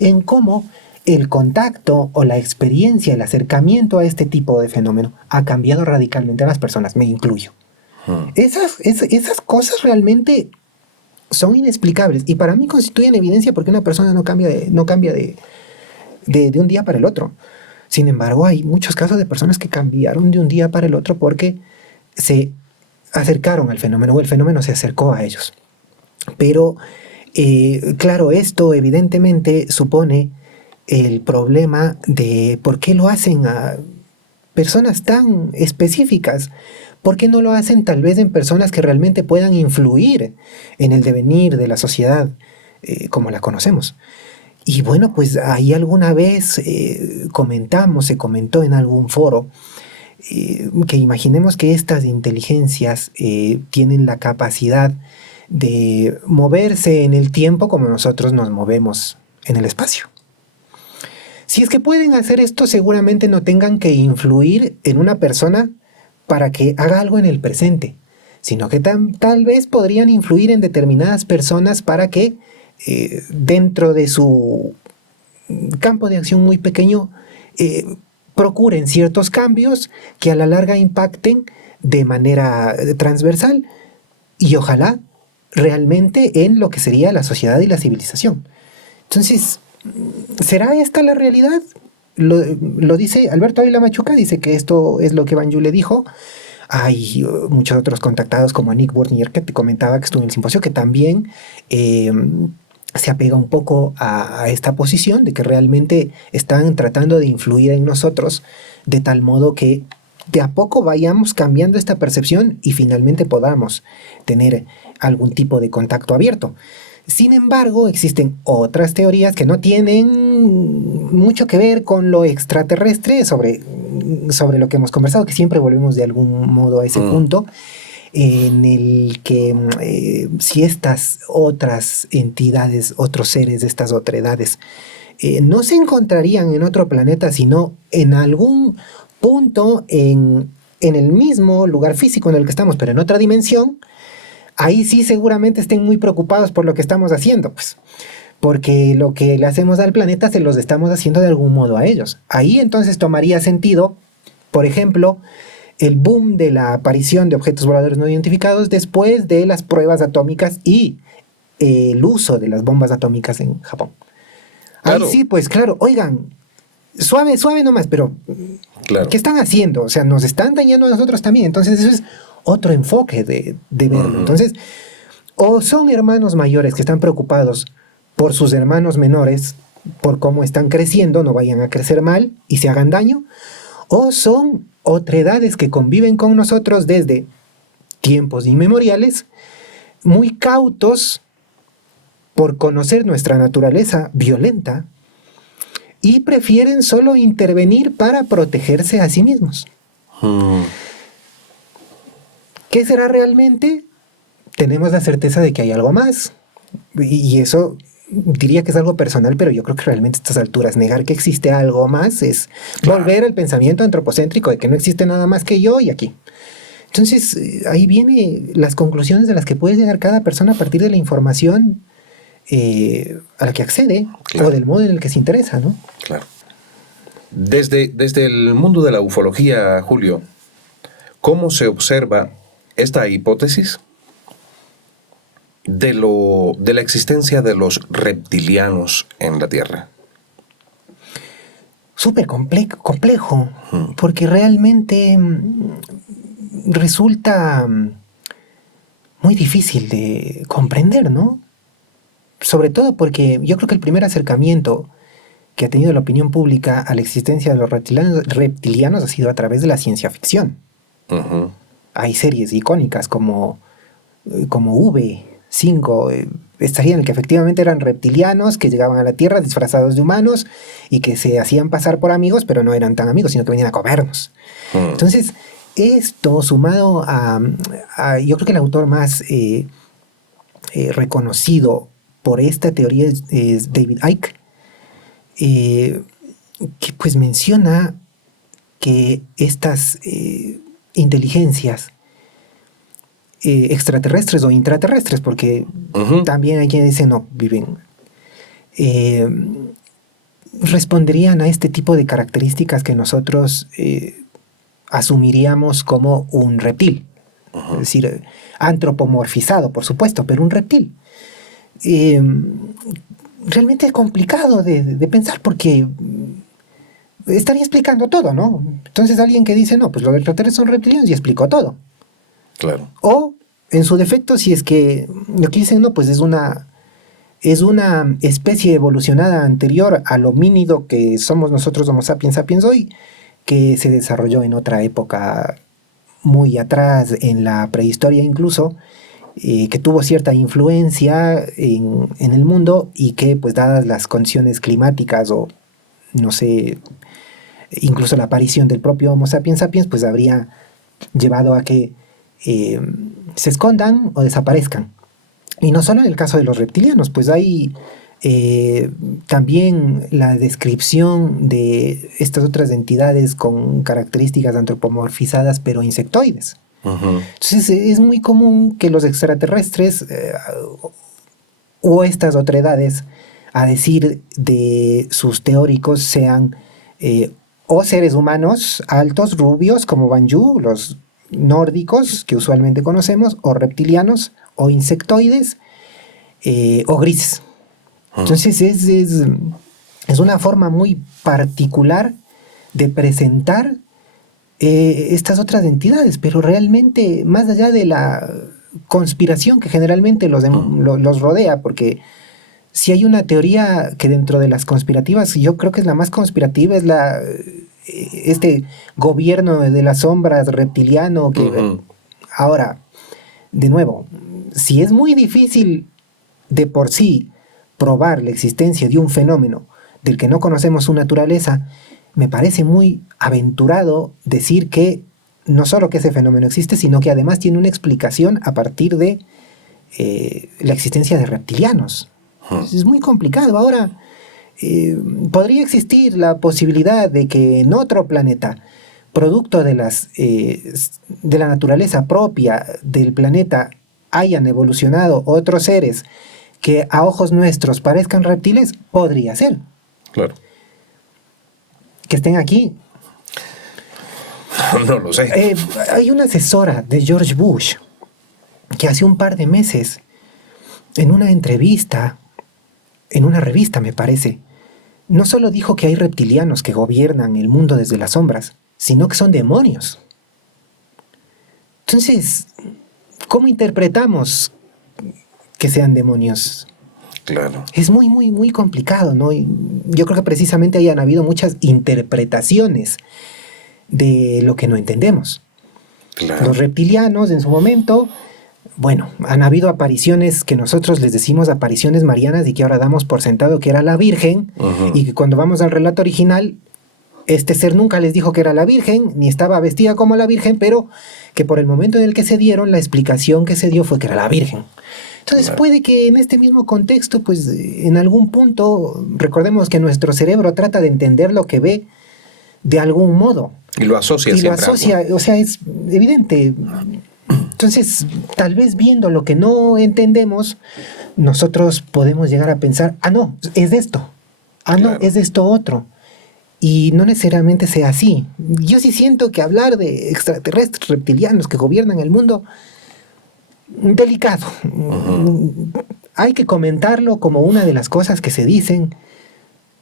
en cómo el contacto o la experiencia, el acercamiento a este tipo de fenómeno ha cambiado radicalmente a las personas, me incluyo. Esas cosas realmente son inexplicables y para mí constituyen evidencia porque una persona no cambia de un día para el otro. Sin embargo, hay muchos casos de personas que cambiaron de un día para el otro porque se acercaron al fenómeno o el fenómeno se acercó a ellos. Pero Claro, esto evidentemente supone el problema de por qué lo hacen a personas tan específicas. ¿Por qué no lo hacen tal vez en personas que realmente puedan influir en el devenir de la sociedad como la conocemos? Y bueno, pues ahí alguna vez se comentó en algún foro, que imaginemos que estas inteligencias tienen la capacidad de moverse en el tiempo como nosotros nos movemos en el espacio. Si es que pueden hacer esto, seguramente no tengan que influir en una persona para que haga algo en el presente, sino que tal vez podrían influir en determinadas personas para que dentro de su campo de acción muy pequeño procuren ciertos cambios que a la larga impacten de manera transversal y ojalá realmente en lo que sería la sociedad y la civilización. Entonces, ¿será esta la realidad? Lo dice Alberto Ávila Machuca, dice que esto es lo que Banyu le dijo. Hay muchos otros contactados como Nick Burnier, que te comentaba que estuvo en el simposio, que también se apega un poco a esta posición de que realmente están tratando de influir en nosotros de tal modo que de a poco vayamos cambiando esta percepción y finalmente podamos tener algún tipo de contacto abierto. Sin embargo, existen otras teorías que no tienen mucho que ver con lo extraterrestre sobre lo que hemos conversado, que siempre volvemos de algún modo a ese punto, en el que si estas otras entidades, otros seres de estas otredades, no se encontrarían en otro planeta, sino en algún punto en el mismo lugar físico en el que estamos, pero en otra dimensión, ahí sí seguramente estén muy preocupados por lo que estamos haciendo, pues, porque lo que le hacemos al planeta se los estamos haciendo de algún modo a ellos. Ahí entonces tomaría sentido, por ejemplo, el boom de la aparición de objetos voladores no identificados después de las pruebas atómicas y el uso de las bombas atómicas en Japón. Claro. Ahí sí, pues claro, oigan, suave nomás, pero claro, ¿qué están haciendo? O sea, nos están dañando a nosotros también. Entonces eso es otro enfoque de verlo. Entonces, o son hermanos mayores que están preocupados por sus hermanos menores, por cómo están creciendo, no vayan a crecer mal y se hagan daño, o son otredades que conviven con nosotros desde tiempos inmemoriales, muy cautos por conocer nuestra naturaleza violenta y prefieren solo intervenir para protegerse a sí mismos. ¿Qué será realmente? Tenemos la certeza de que hay algo más. Y eso diría que es algo personal, pero yo creo que realmente a estas alturas negar que existe algo más es volver al pensamiento antropocéntrico de que no existe nada más que yo y aquí. Entonces, ahí vienen las conclusiones de las que puede llegar cada persona a partir de la información a la que accede, o del modo en el que se interesa, ¿no? Claro. Desde el mundo de la ufología, Julio, ¿cómo se observa esta hipótesis de la existencia de los reptilianos en la Tierra? Súper complejo, porque realmente resulta muy difícil de comprender, ¿no? Sobre todo porque yo creo que el primer acercamiento que ha tenido la opinión pública a la existencia de los reptilianos ha sido a través de la ciencia ficción. Hay series icónicas como V5, estaría en el que efectivamente eran reptilianos que llegaban a la Tierra disfrazados de humanos y que se hacían pasar por amigos, pero no eran tan amigos, sino que venían a comernos. Entonces, esto sumado a yo creo que el autor más reconocido por esta teoría es David Icke, que pues menciona que estas inteligencias extraterrestres o intraterrestres, porque también hay quienes dicen no, viven, responderían a este tipo de características que nosotros asumiríamos como un reptil, es decir, antropomorfizado, por supuesto, pero un reptil. Realmente es complicado de pensar porque estaría explicando todo, ¿no? Entonces alguien que dice, no, pues los extraterrestres son reptilianos y explicó todo. Claro. O, en su defecto, si es que lo que dicen, no, pues es una es una especie evolucionada anterior al homínido que somos nosotros, Homo sapiens sapiens hoy, que se desarrolló en otra época muy atrás, en la prehistoria incluso, que tuvo cierta influencia en el mundo y que, pues dadas las condiciones climáticas o, no sé, incluso la aparición del propio Homo sapiens sapiens, pues habría llevado a que se escondan o desaparezcan. Y no solo en el caso de los reptilianos, pues hay también la descripción de estas otras entidades con características antropomorfizadas, pero insectoides. Entonces es muy común que los extraterrestres o estas otredades, a decir de sus teóricos, sean o seres humanos altos, rubios, como Banju, los nórdicos que usualmente conocemos, o reptilianos, o insectoides, o grises. Entonces es una forma muy particular de presentar estas otras entidades, pero realmente más allá de la conspiración que generalmente los rodea, porque si hay una teoría que dentro de las conspirativas, yo creo que es la más conspirativa, es este gobierno de las sombras reptiliano que ahora, de nuevo, si es muy difícil de por sí probar la existencia de un fenómeno del que no conocemos su naturaleza, me parece muy aventurado decir que no solo que ese fenómeno existe, sino que además tiene una explicación a partir de la existencia de reptilianos. Es muy complicado. Ahora, podría existir la posibilidad de que en otro planeta, producto de la naturaleza propia del planeta, hayan evolucionado otros seres que a ojos nuestros parezcan reptiles. Podría ser. Claro. Que estén aquí. No lo sé. Hay una asesora de George Bush que hace un par de meses, en una entrevista, en una revista me parece, no solo dijo que hay reptilianos que gobiernan el mundo desde las sombras, sino que son demonios. Entonces, ¿cómo interpretamos que sean demonios? Claro. Es muy, muy, muy complicado, ¿no? Y yo creo que precisamente hayan habido muchas interpretaciones de lo que no entendemos. Claro. Los reptilianos en su momento, bueno, han habido apariciones que nosotros les decimos apariciones marianas y que ahora damos por sentado que era la Virgen, y que cuando vamos al relato original, este ser nunca les dijo que era la Virgen, ni estaba vestida como la Virgen, pero que por el momento en el que se dieron, la explicación que se dio fue que era la Virgen. Entonces puede que en este mismo contexto, pues en algún punto, recordemos que nuestro cerebro trata de entender lo que ve de algún modo. Y lo asocia y siempre. Lo asocia, o sea, es evidente. Entonces, tal vez viendo lo que no entendemos, nosotros podemos llegar a pensar, no, es de esto. No, es de esto otro. Y no necesariamente sea así. Yo sí siento que hablar de extraterrestres reptilianos que gobiernan el mundo, delicado. Hay que comentarlo como una de las cosas que se dicen,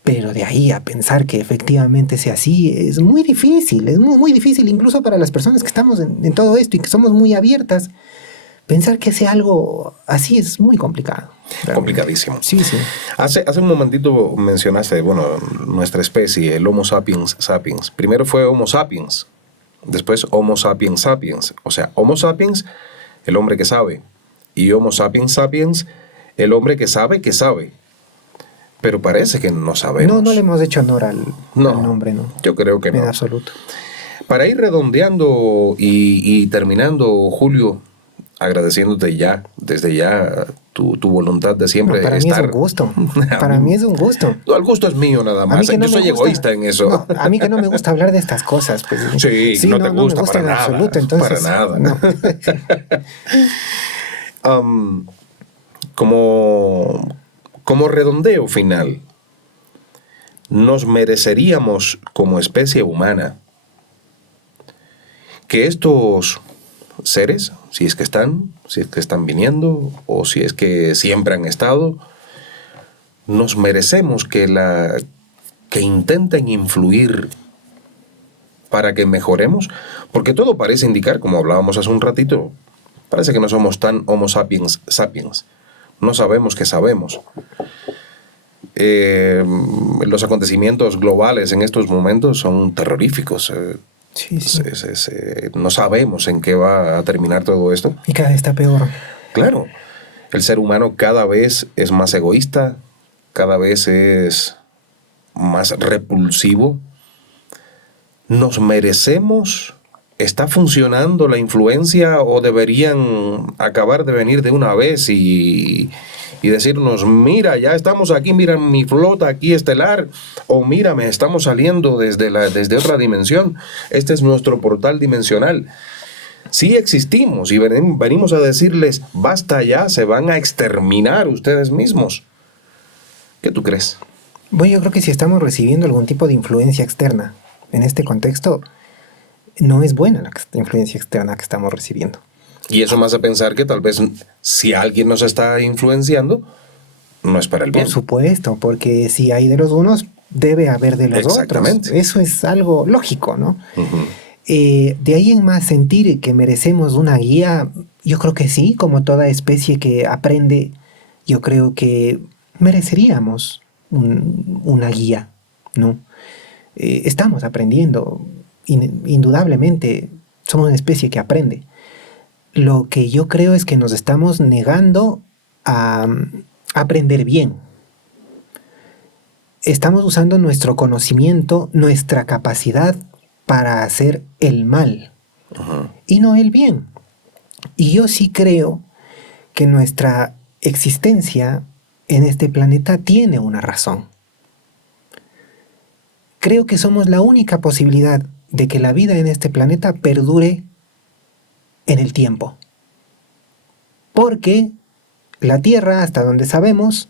pero de ahí a pensar que efectivamente sea así es muy difícil, es muy, muy difícil, incluso para las personas que estamos en todo esto y que somos muy abiertas. Pensar que sea algo así es muy complicado. Realmente. Complicadísimo. Sí, sí. Hace un momentito mencionaste, nuestra especie, el Homo sapiens sapiens. Primero fue Homo sapiens, después Homo sapiens sapiens. O sea, Homo sapiens, el hombre que sabe, y Homo sapiens sapiens, el hombre que sabe que sabe. Pero parece que no sabemos. No le hemos hecho honor al nombre, ¿no? Yo creo que no. En absoluto. Para ir redondeando y terminando, Julio, agradeciéndote desde ya, tu voluntad de siempre para estar. Mí es un gusto. Para mí es un gusto. No, el gusto es mío nada más. Yo soy egoísta en eso. No, a mí que no me gusta hablar de estas cosas. Pues, sí, no te gusta, me gusta para en nada. Absoluto, entonces, para nada. No. Como redondeo final, nos mereceríamos como especie humana que estos seres, si es que están viniendo o si es que siempre han estado, nos merecemos que intenten influir para que mejoremos, porque todo parece indicar, como hablábamos hace un ratito, parece que no somos tan Homo sapiens sapiens, no sabemos que sabemos. Los acontecimientos globales en estos momentos son terroríficos. Sí, sí. No sabemos en qué va a terminar todo esto. Y cada vez está peor. Claro, el ser humano cada vez es más egoísta, cada vez es más repulsivo. ¿Nos merecemos? ¿Está funcionando la influencia o deberían acabar de venir de una vez y decirnos, mira, ya estamos aquí, mira mi flota aquí estelar, o mírame, estamos saliendo desde otra dimensión, este es nuestro portal dimensional? Sí existimos y venimos a decirles, basta ya, se van a exterminar ustedes mismos. ¿Qué tú crees? Bueno, yo creo que si estamos recibiendo algún tipo de influencia externa en este contexto, no es buena la influencia externa que estamos recibiendo. Y eso me hace pensar que tal vez si alguien nos está influenciando, no es para el bien. Por supuesto, porque si hay de los unos, debe haber de los Exactamente. otros. Eso es algo lógico, ¿no? Uh-huh. De ahí en más sentir que merecemos una guía, yo creo que sí, como toda especie que aprende, yo creo que mereceríamos una guía, ¿no? Estamos aprendiendo, indudablemente somos una especie que aprende. Lo que yo creo es que nos estamos negando a aprender bien. Estamos usando nuestro conocimiento, nuestra capacidad para hacer el mal, Uh-huh. y no el bien. Y yo sí creo que nuestra existencia en este planeta tiene una razón. Creo que somos la única posibilidad de que la vida en este planeta perdure en el tiempo. Porque la Tierra, hasta donde sabemos,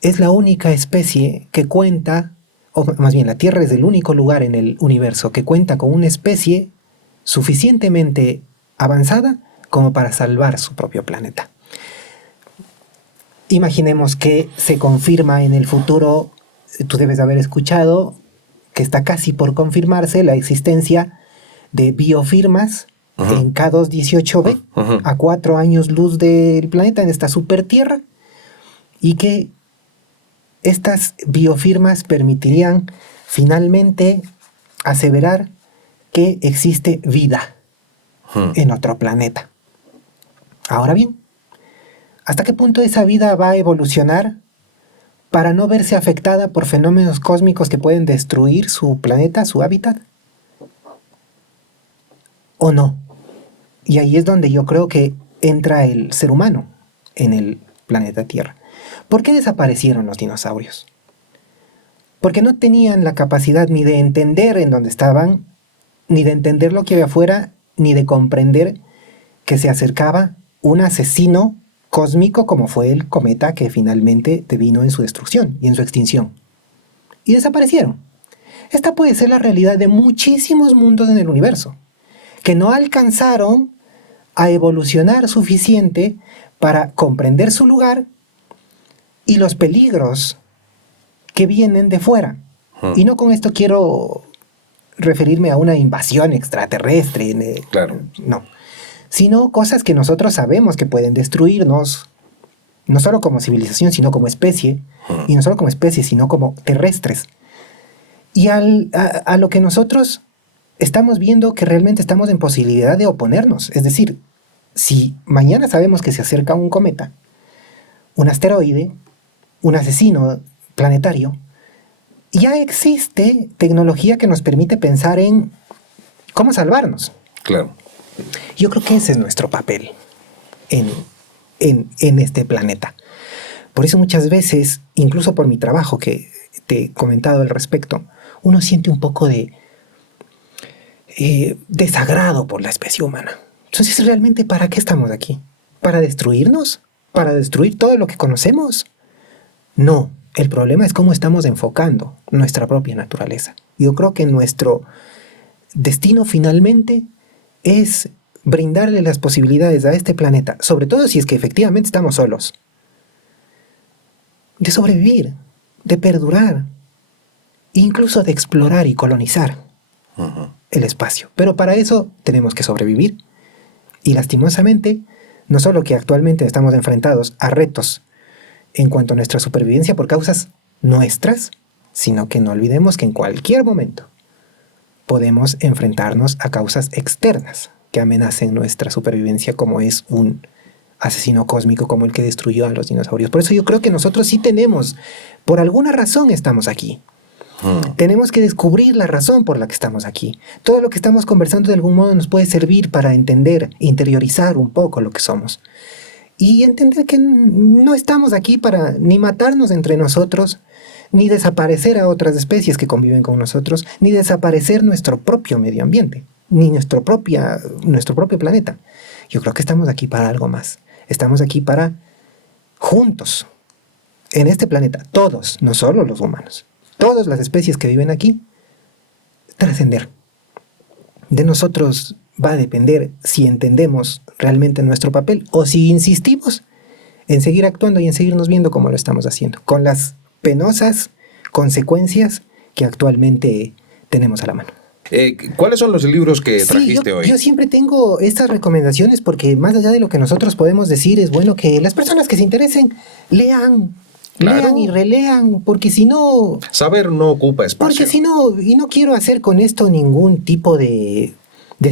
es la única especie que cuenta, o más bien la Tierra es el único lugar en el universo que cuenta con una especie suficientemente avanzada como para salvar su propio planeta. Imaginemos que se confirma en el futuro, tú debes haber escuchado, que está casi por confirmarse la existencia de biofirmas Uh-huh. en K218b, Uh-huh. a 4 años luz del planeta, en esta super Tierra, y que estas biofirmas permitirían finalmente aseverar que existe vida Uh-huh. en otro planeta. Ahora bien, ¿hasta qué punto esa vida va a evolucionar para no verse afectada por fenómenos cósmicos que pueden destruir su planeta, su hábitat? ¿O no? Y ahí es donde yo creo que entra el ser humano en el planeta Tierra. ¿Por qué desaparecieron los dinosaurios? Porque no tenían la capacidad ni de entender en dónde estaban, ni de entender lo que había afuera, ni de comprender que se acercaba un asesino cósmico como fue el cometa que finalmente devino en su destrucción y en su extinción. Y desaparecieron. Esta puede ser la realidad de muchísimos mundos en el universo, que no alcanzaron a evolucionar suficiente para comprender su lugar y los peligros que vienen de fuera. Y no con esto quiero referirme a una invasión extraterrestre, Claro. no, sino cosas que nosotros sabemos que pueden destruirnos, no solo como civilización, sino como especie, y no solo como especie, sino como terrestres. Y a lo que nosotros estamos viendo que realmente estamos en posibilidad de oponernos. Es decir, si mañana sabemos que se acerca un cometa, un asteroide, un asesino planetario, ya existe tecnología que nos permite pensar en cómo salvarnos. Claro. Yo creo que ese es nuestro papel en este planeta. Por eso muchas veces, incluso por mi trabajo que te he comentado al respecto, uno siente un poco de desagrado por la especie humana. Entonces, ¿realmente para qué estamos aquí? ¿Para destruirnos? ¿Para destruir todo lo que conocemos? No, el problema es cómo estamos enfocando nuestra propia naturaleza. Yo creo que nuestro destino finalmente es brindarle las posibilidades a este planeta, sobre todo si es que efectivamente estamos solos, de sobrevivir, de perdurar, incluso de explorar y colonizar Uh-huh. el espacio. Pero para eso tenemos que sobrevivir. Y lastimosamente no solo que actualmente estamos enfrentados a retos en cuanto a nuestra supervivencia por causas nuestras, sino que no olvidemos que en cualquier momento podemos enfrentarnos a causas externas que amenacen nuestra supervivencia, como es un asesino cósmico como el que destruyó a los dinosaurios. Por eso yo creo que nosotros sí tenemos, por alguna razón estamos aquí. Tenemos que descubrir la razón por la que estamos aquí. Todo lo que estamos conversando de algún modo nos puede servir para entender, interiorizar un poco lo que somos. Y entender que no estamos aquí para ni matarnos entre nosotros, ni desaparecer a otras especies que conviven con nosotros, ni desaparecer nuestro propio medio ambiente, ni nuestro propio planeta. Yo creo que estamos aquí para algo más. Estamos aquí para, juntos, en este planeta, todos, no solo los humanos, todas las especies que viven aquí, trascender. De nosotros va a depender si entendemos realmente nuestro papel o si insistimos en seguir actuando y en seguirnos viendo como lo estamos haciendo, con las penosas consecuencias que actualmente tenemos a la mano. ¿Cuáles son los libros que trajiste hoy? Yo siempre tengo estas recomendaciones porque más allá de lo que nosotros podemos decir, es bueno que las personas que se interesen lean. Claro. Lean y relean, porque si no... Saber no ocupa espacio. Porque si no, y no quiero hacer con esto ningún tipo de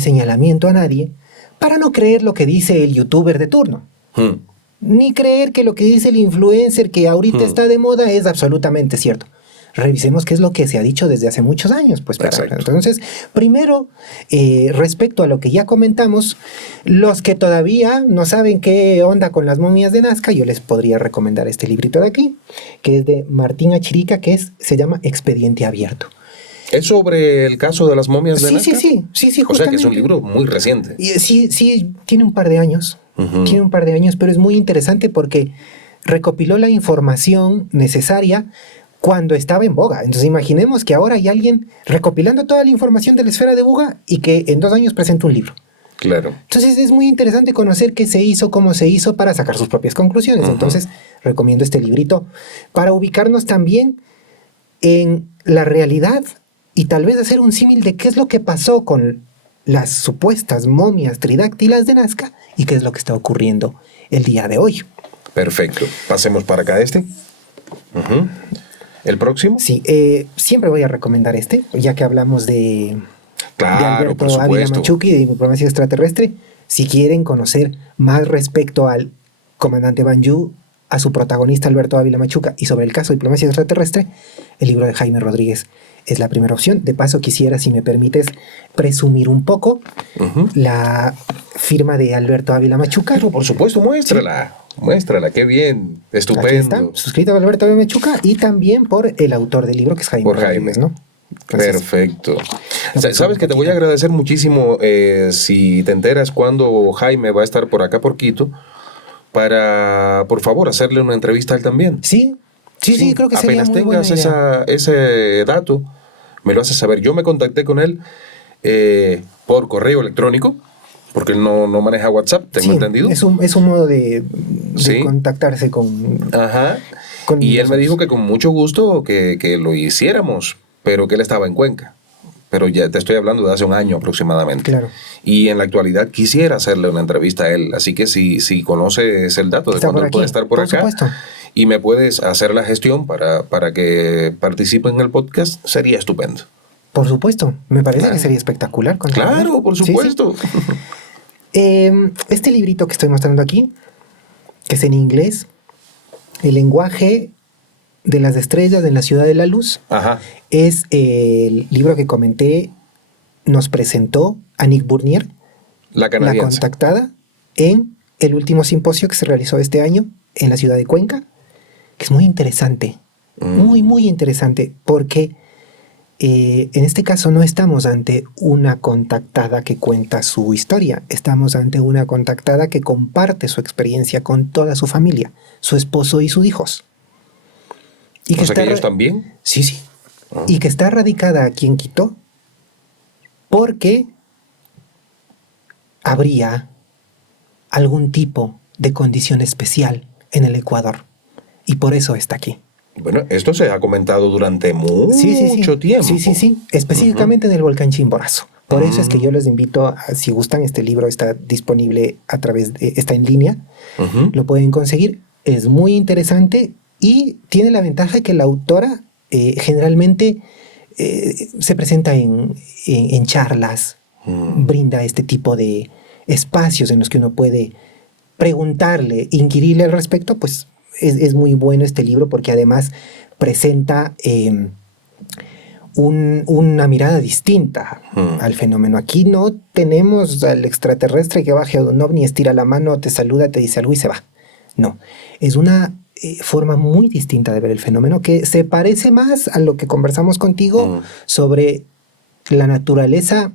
señalamiento a nadie, para no creer lo que dice el youtuber de turno. Ni creer que lo que dice el influencer que ahorita está de moda es absolutamente cierto. Revisemos qué es lo que se ha dicho desde hace muchos años. Pues entonces, primero, respecto a lo que ya comentamos, los que todavía no saben qué onda con las momias de Nazca, yo les podría recomendar este librito de aquí, que es de Martín Achirica, se llama Expediente Abierto. ¿Es sobre el caso de las momias de Nazca? Sí, o sea que es un libro muy reciente. Sí, tiene un par de años. Tiene un par de años, pero es muy interesante porque recopiló la información necesaria cuando estaba en boga. Entonces imaginemos que ahora hay alguien recopilando toda la información de la esfera de boga y que en 2 años presenta un libro. Claro. Entonces es muy interesante conocer qué se hizo, cómo se hizo para sacar sus propias conclusiones. Entonces recomiendo este librito para ubicarnos también en la realidad y tal vez hacer un símil de qué es lo que pasó con las supuestas momias tridáctilas de Nazca y qué es lo que está ocurriendo el día de hoy. Perfecto. Pasemos para acá ¿El próximo? Sí, siempre voy a recomendar ya que hablamos de Alberto Ávila Machuca y de Diplomacia Extraterrestre. Si quieren conocer más respecto al comandante Banju, a su protagonista Alberto Ávila Machuca y sobre el caso de Diplomacia Extraterrestre, el libro de Jaime Rodríguez es la primera opción. De paso, quisiera, si me permites, presumir un poco la firma de Alberto Ávila Machuca. Pero por supuesto, muéstrala. Sí. Muéstrala, qué bien, estupendo. Aquí está, suscrito a Alberto Ávila Machuca y también por el autor del libro, que es Jaime Rodríguez, ¿no? Entonces, perfecto. Sabes que te voy a agradecer muchísimo si te enteras cuando Jaime va a estar por acá por Quito, para, por favor, hacerle una entrevista a él también. Sí, creo que sería muy buena idea. Apenas tengas ese dato, me lo haces saber. Yo me contacté con él por correo electrónico, porque él no maneja WhatsApp, tengo entendido. Es un modo de contactarse con... Y él me dijo que con mucho gusto que lo hiciéramos, pero que él estaba en Cuenca. Pero ya te estoy hablando de hace 1 año aproximadamente. Claro. Y en la actualidad quisiera hacerle una entrevista a él. Así que si conoces el dato de cuándo él puede estar por acá, supuesto, y me puedes hacer la gestión para que participe en el podcast, sería estupendo. Por supuesto, me parece que sería espectacular. Claro, por supuesto. Sí. Este librito que estoy mostrando aquí, que es en inglés, El lenguaje de las estrellas en la ciudad de la luz, es el libro que comenté, nos presentó Annick Burnier, la contactada, en el último simposio que se realizó este año en la ciudad de Cuenca, que es muy interesante, muy interesante, porque en este caso no estamos ante una contactada que cuenta su historia, estamos ante una contactada que comparte su experiencia con toda su familia, su esposo y sus hijos. Y o sea que ellos también. Sí. Y que está radicada aquí en Quito porque habría algún tipo de condición especial en el Ecuador. Y por eso está aquí. Bueno, esto se ha comentado durante mucho tiempo. Sí. Específicamente en el volcán Chimborazo. Por eso es que yo les invito, si gustan, este libro está disponible está en línea, lo pueden conseguir, es muy interesante y tiene la ventaja que la autora generalmente se presenta en charlas, brinda este tipo de espacios en los que uno puede preguntarle, inquirirle al respecto. Pues es muy bueno este libro porque además presenta una mirada distinta al fenómeno. Aquí no tenemos al extraterrestre que baje a un ovni, estira la mano, te saluda, te dice algo y se va. No, es una forma muy distinta de ver el fenómeno que se parece más a lo que conversamos contigo sobre la naturaleza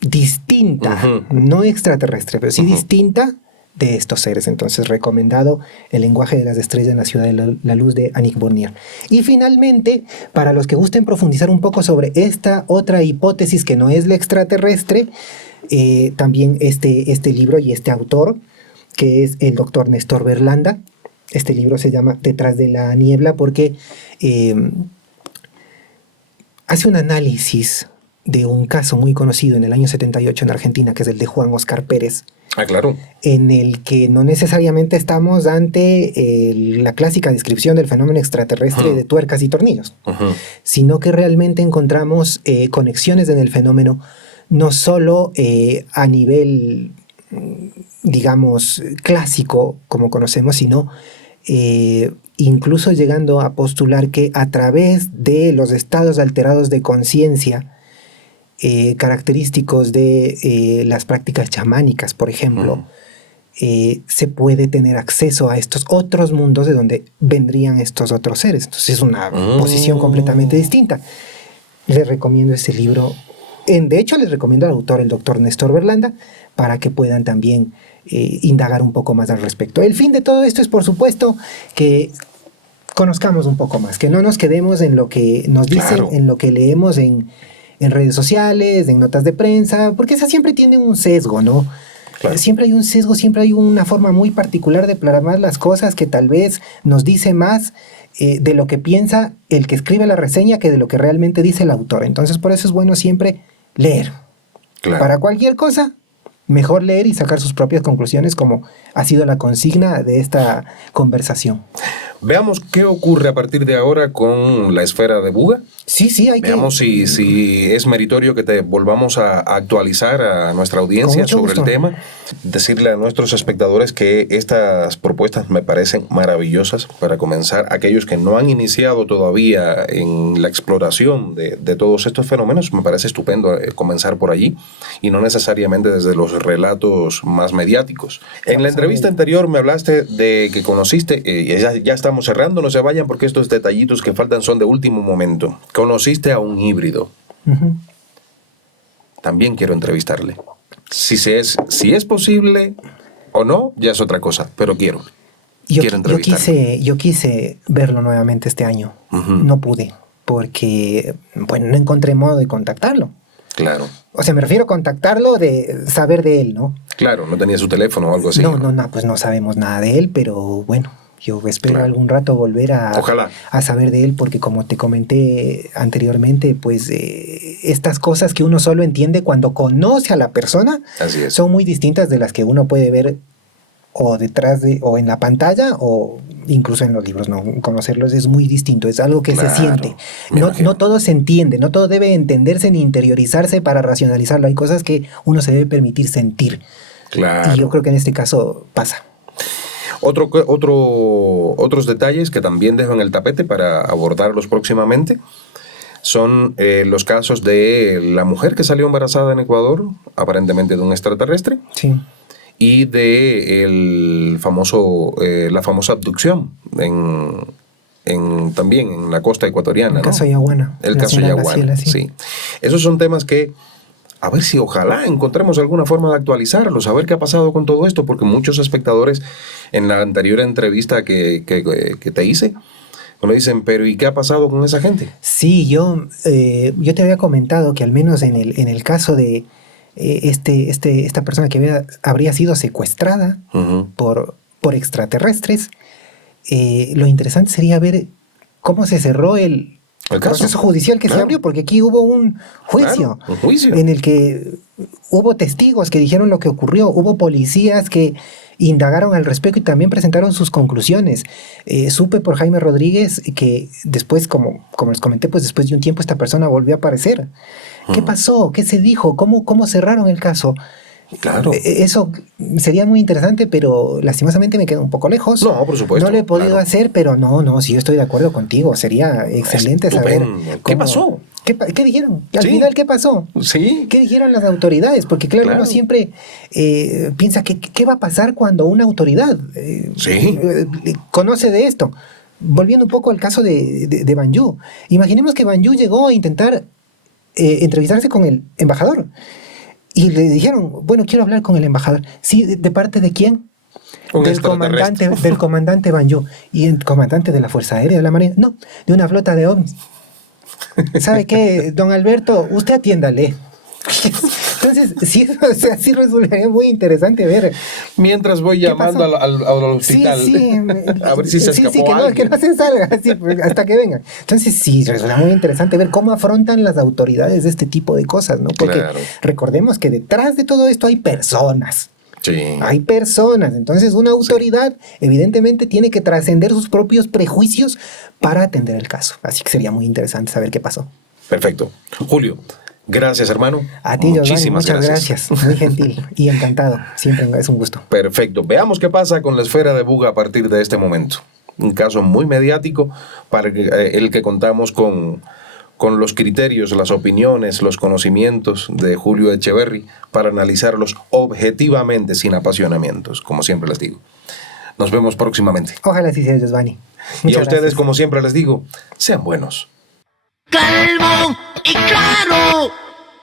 distinta, no extraterrestre, pero sí distinta de estos seres. Entonces, recomendado El lenguaje de las estrellas en la ciudad de la luz de Annick Bornier. Y finalmente, para los que gusten profundizar un poco sobre esta otra hipótesis que no es la extraterrestre, también este libro y este autor, que es el doctor Néstor Berlanda. Este libro se llama Detrás de la niebla porque hace un análisis de un caso muy conocido en el año 78 en Argentina, que es el de Juan Oscar Pérez. Ah, claro. En el que no necesariamente estamos ante la clásica descripción del fenómeno extraterrestre de tuercas y tornillos, sino que realmente encontramos conexiones en el fenómeno, no solo a nivel, digamos, clásico, como conocemos, sino incluso llegando a postular que a través de los estados alterados de conciencia, característicos de las prácticas chamánicas, por ejemplo, se puede tener acceso a estos otros mundos de donde vendrían estos otros seres. Entonces es una posición completamente distinta. Les recomiendo este libro. De hecho, les recomiendo al autor, el doctor Néstor Berlanda, para que puedan también indagar un poco más al respecto. El fin de todo esto es, por supuesto, que conozcamos un poco más, que no nos quedemos en lo que nos dicen, en lo que leemos en redes sociales, en notas de prensa, porque esas siempre tienen un sesgo, ¿no? Claro. Siempre hay un sesgo, siempre hay una forma muy particular de plasmar las cosas que tal vez nos dice más de lo que piensa el que escribe la reseña que de lo que realmente dice el autor. Entonces, por eso es bueno siempre leer. Claro. Para cualquier cosa, mejor leer y sacar sus propias conclusiones, como ha sido la consigna de esta conversación. Veamos qué ocurre a partir de ahora con la esfera de Buga. Sí, Veamos si es meritorio que te volvamos a actualizar a nuestra audiencia sobre el tema. Decirle a nuestros espectadores que estas propuestas me parecen maravillosas para comenzar. Aquellos que no han iniciado todavía en la exploración de todos estos fenómenos, me parece estupendo comenzar por allí y no necesariamente desde los relatos más mediáticos. En la entrevista anterior me hablaste de que conociste, ya estamos cerrando, no se vayan porque estos detallitos que faltan son de último momento. Conociste a un híbrido. También quiero entrevistarle. Si es posible o no, ya es otra cosa, pero quiero entrevistarle. Yo quise verlo nuevamente este año. No pude, porque no encontré modo de contactarlo. Claro. O sea, me refiero a contactarlo, de saber de él, ¿no? Claro, no tenía su teléfono o algo así. No, pues no sabemos nada de él, pero bueno, yo espero algún rato volver a saber de él, porque como te comenté anteriormente, pues estas cosas que uno solo entiende cuando conoce a la persona son muy distintas de las que uno puede ver o o en la pantalla o incluso en los libros. No, conocerlos es muy distinto, es algo que se siente. No todo se entiende, no todo debe entenderse ni interiorizarse para racionalizarlo. Hay cosas que uno se debe permitir sentir. Claro. Y yo creo que en este caso pasa. Otros detalles que también dejo en el tapete para abordarlos próximamente son los casos de la mujer que salió embarazada en Ecuador, aparentemente de un extraterrestre. Sí. Y de la famosa abducción también en la costa ecuatoriana. El caso Yaguana. El caso Yaguana, sí. Esos son temas que, a ver si ojalá encontremos alguna forma de actualizarlos, a ver qué ha pasado con todo esto, porque muchos espectadores en la anterior entrevista que te hice, me dicen, pero ¿y qué ha pasado con esa gente? Sí, yo te había comentado que al menos en el caso de esta persona que habría sido secuestrada por extraterrestres, lo interesante sería ver cómo se cerró el El caso. proceso judicial que se Claro. abrió, porque aquí hubo un juicio, Claro, un juicio. en el que hubo testigos que dijeron lo que ocurrió, hubo policías que indagaron al respecto y también presentaron sus conclusiones. Supe por Jaime Rodríguez que después, como les comenté, pues después de un tiempo esta persona volvió a aparecer. ¿Qué pasó? ¿Qué se dijo? ¿Cómo cerraron el caso? Claro. Eso sería muy interesante, pero lastimosamente me quedo un poco lejos. No, por supuesto, No lo he podido claro. hacer, pero no, sí, yo estoy de acuerdo contigo. Sería excelente saber. Estupendo. ¿Qué pasó? ¿Qué dijeron? Al Sí. final, ¿qué pasó? Sí. ¿Qué dijeron las autoridades? Porque claro, Claro. uno siempre piensa que qué va a pasar cuando una autoridad Sí. conoce de esto. Volviendo un poco al caso de Banjú. Imaginemos que Banjú llegó a intentar entrevistarse con el embajador. Y le dijeron, bueno, quiero hablar con el embajador. Sí, ¿de parte de quién? Un Del extraterrestre. comandante Banjú. ¿Y el comandante de la Fuerza Aérea de la Marina? No, de una flota de ovnis. ¿Sabe qué, don Alberto? Usted atiéndale. Entonces, sí, o sea, sí resultaría muy interesante ver. Mientras voy ¿Qué llamando pasó? al hospital. A ver si se escapó que alguien. no se salga así, pues, hasta que vengan. Entonces, sí, resulta muy interesante ver cómo afrontan las autoridades de este tipo de cosas, ¿no? Porque Claro. recordemos que detrás de todo esto hay personas. Sí. Hay personas, entonces una autoridad evidentemente tiene que trascender sus propios prejuicios para atender el caso. Así que sería muy interesante saber qué pasó. Perfecto. Julio, gracias, hermano. A ti, Giovanni, Muchísimas muchas gracias. Muy gentil y encantado. Siempre es un gusto. Perfecto. Veamos qué pasa con la esfera de Buga a partir de este momento. Un caso muy mediático para el que contamos con los criterios, las opiniones, los conocimientos de Julio Echeverry para analizarlos objetivamente, sin apasionamientos, como siempre les digo. Nos vemos próximamente. Ojalá así sea, Giovanni. Y Muchas a ustedes, gracias. como siempre les digo, sean buenos. Calvo y claro.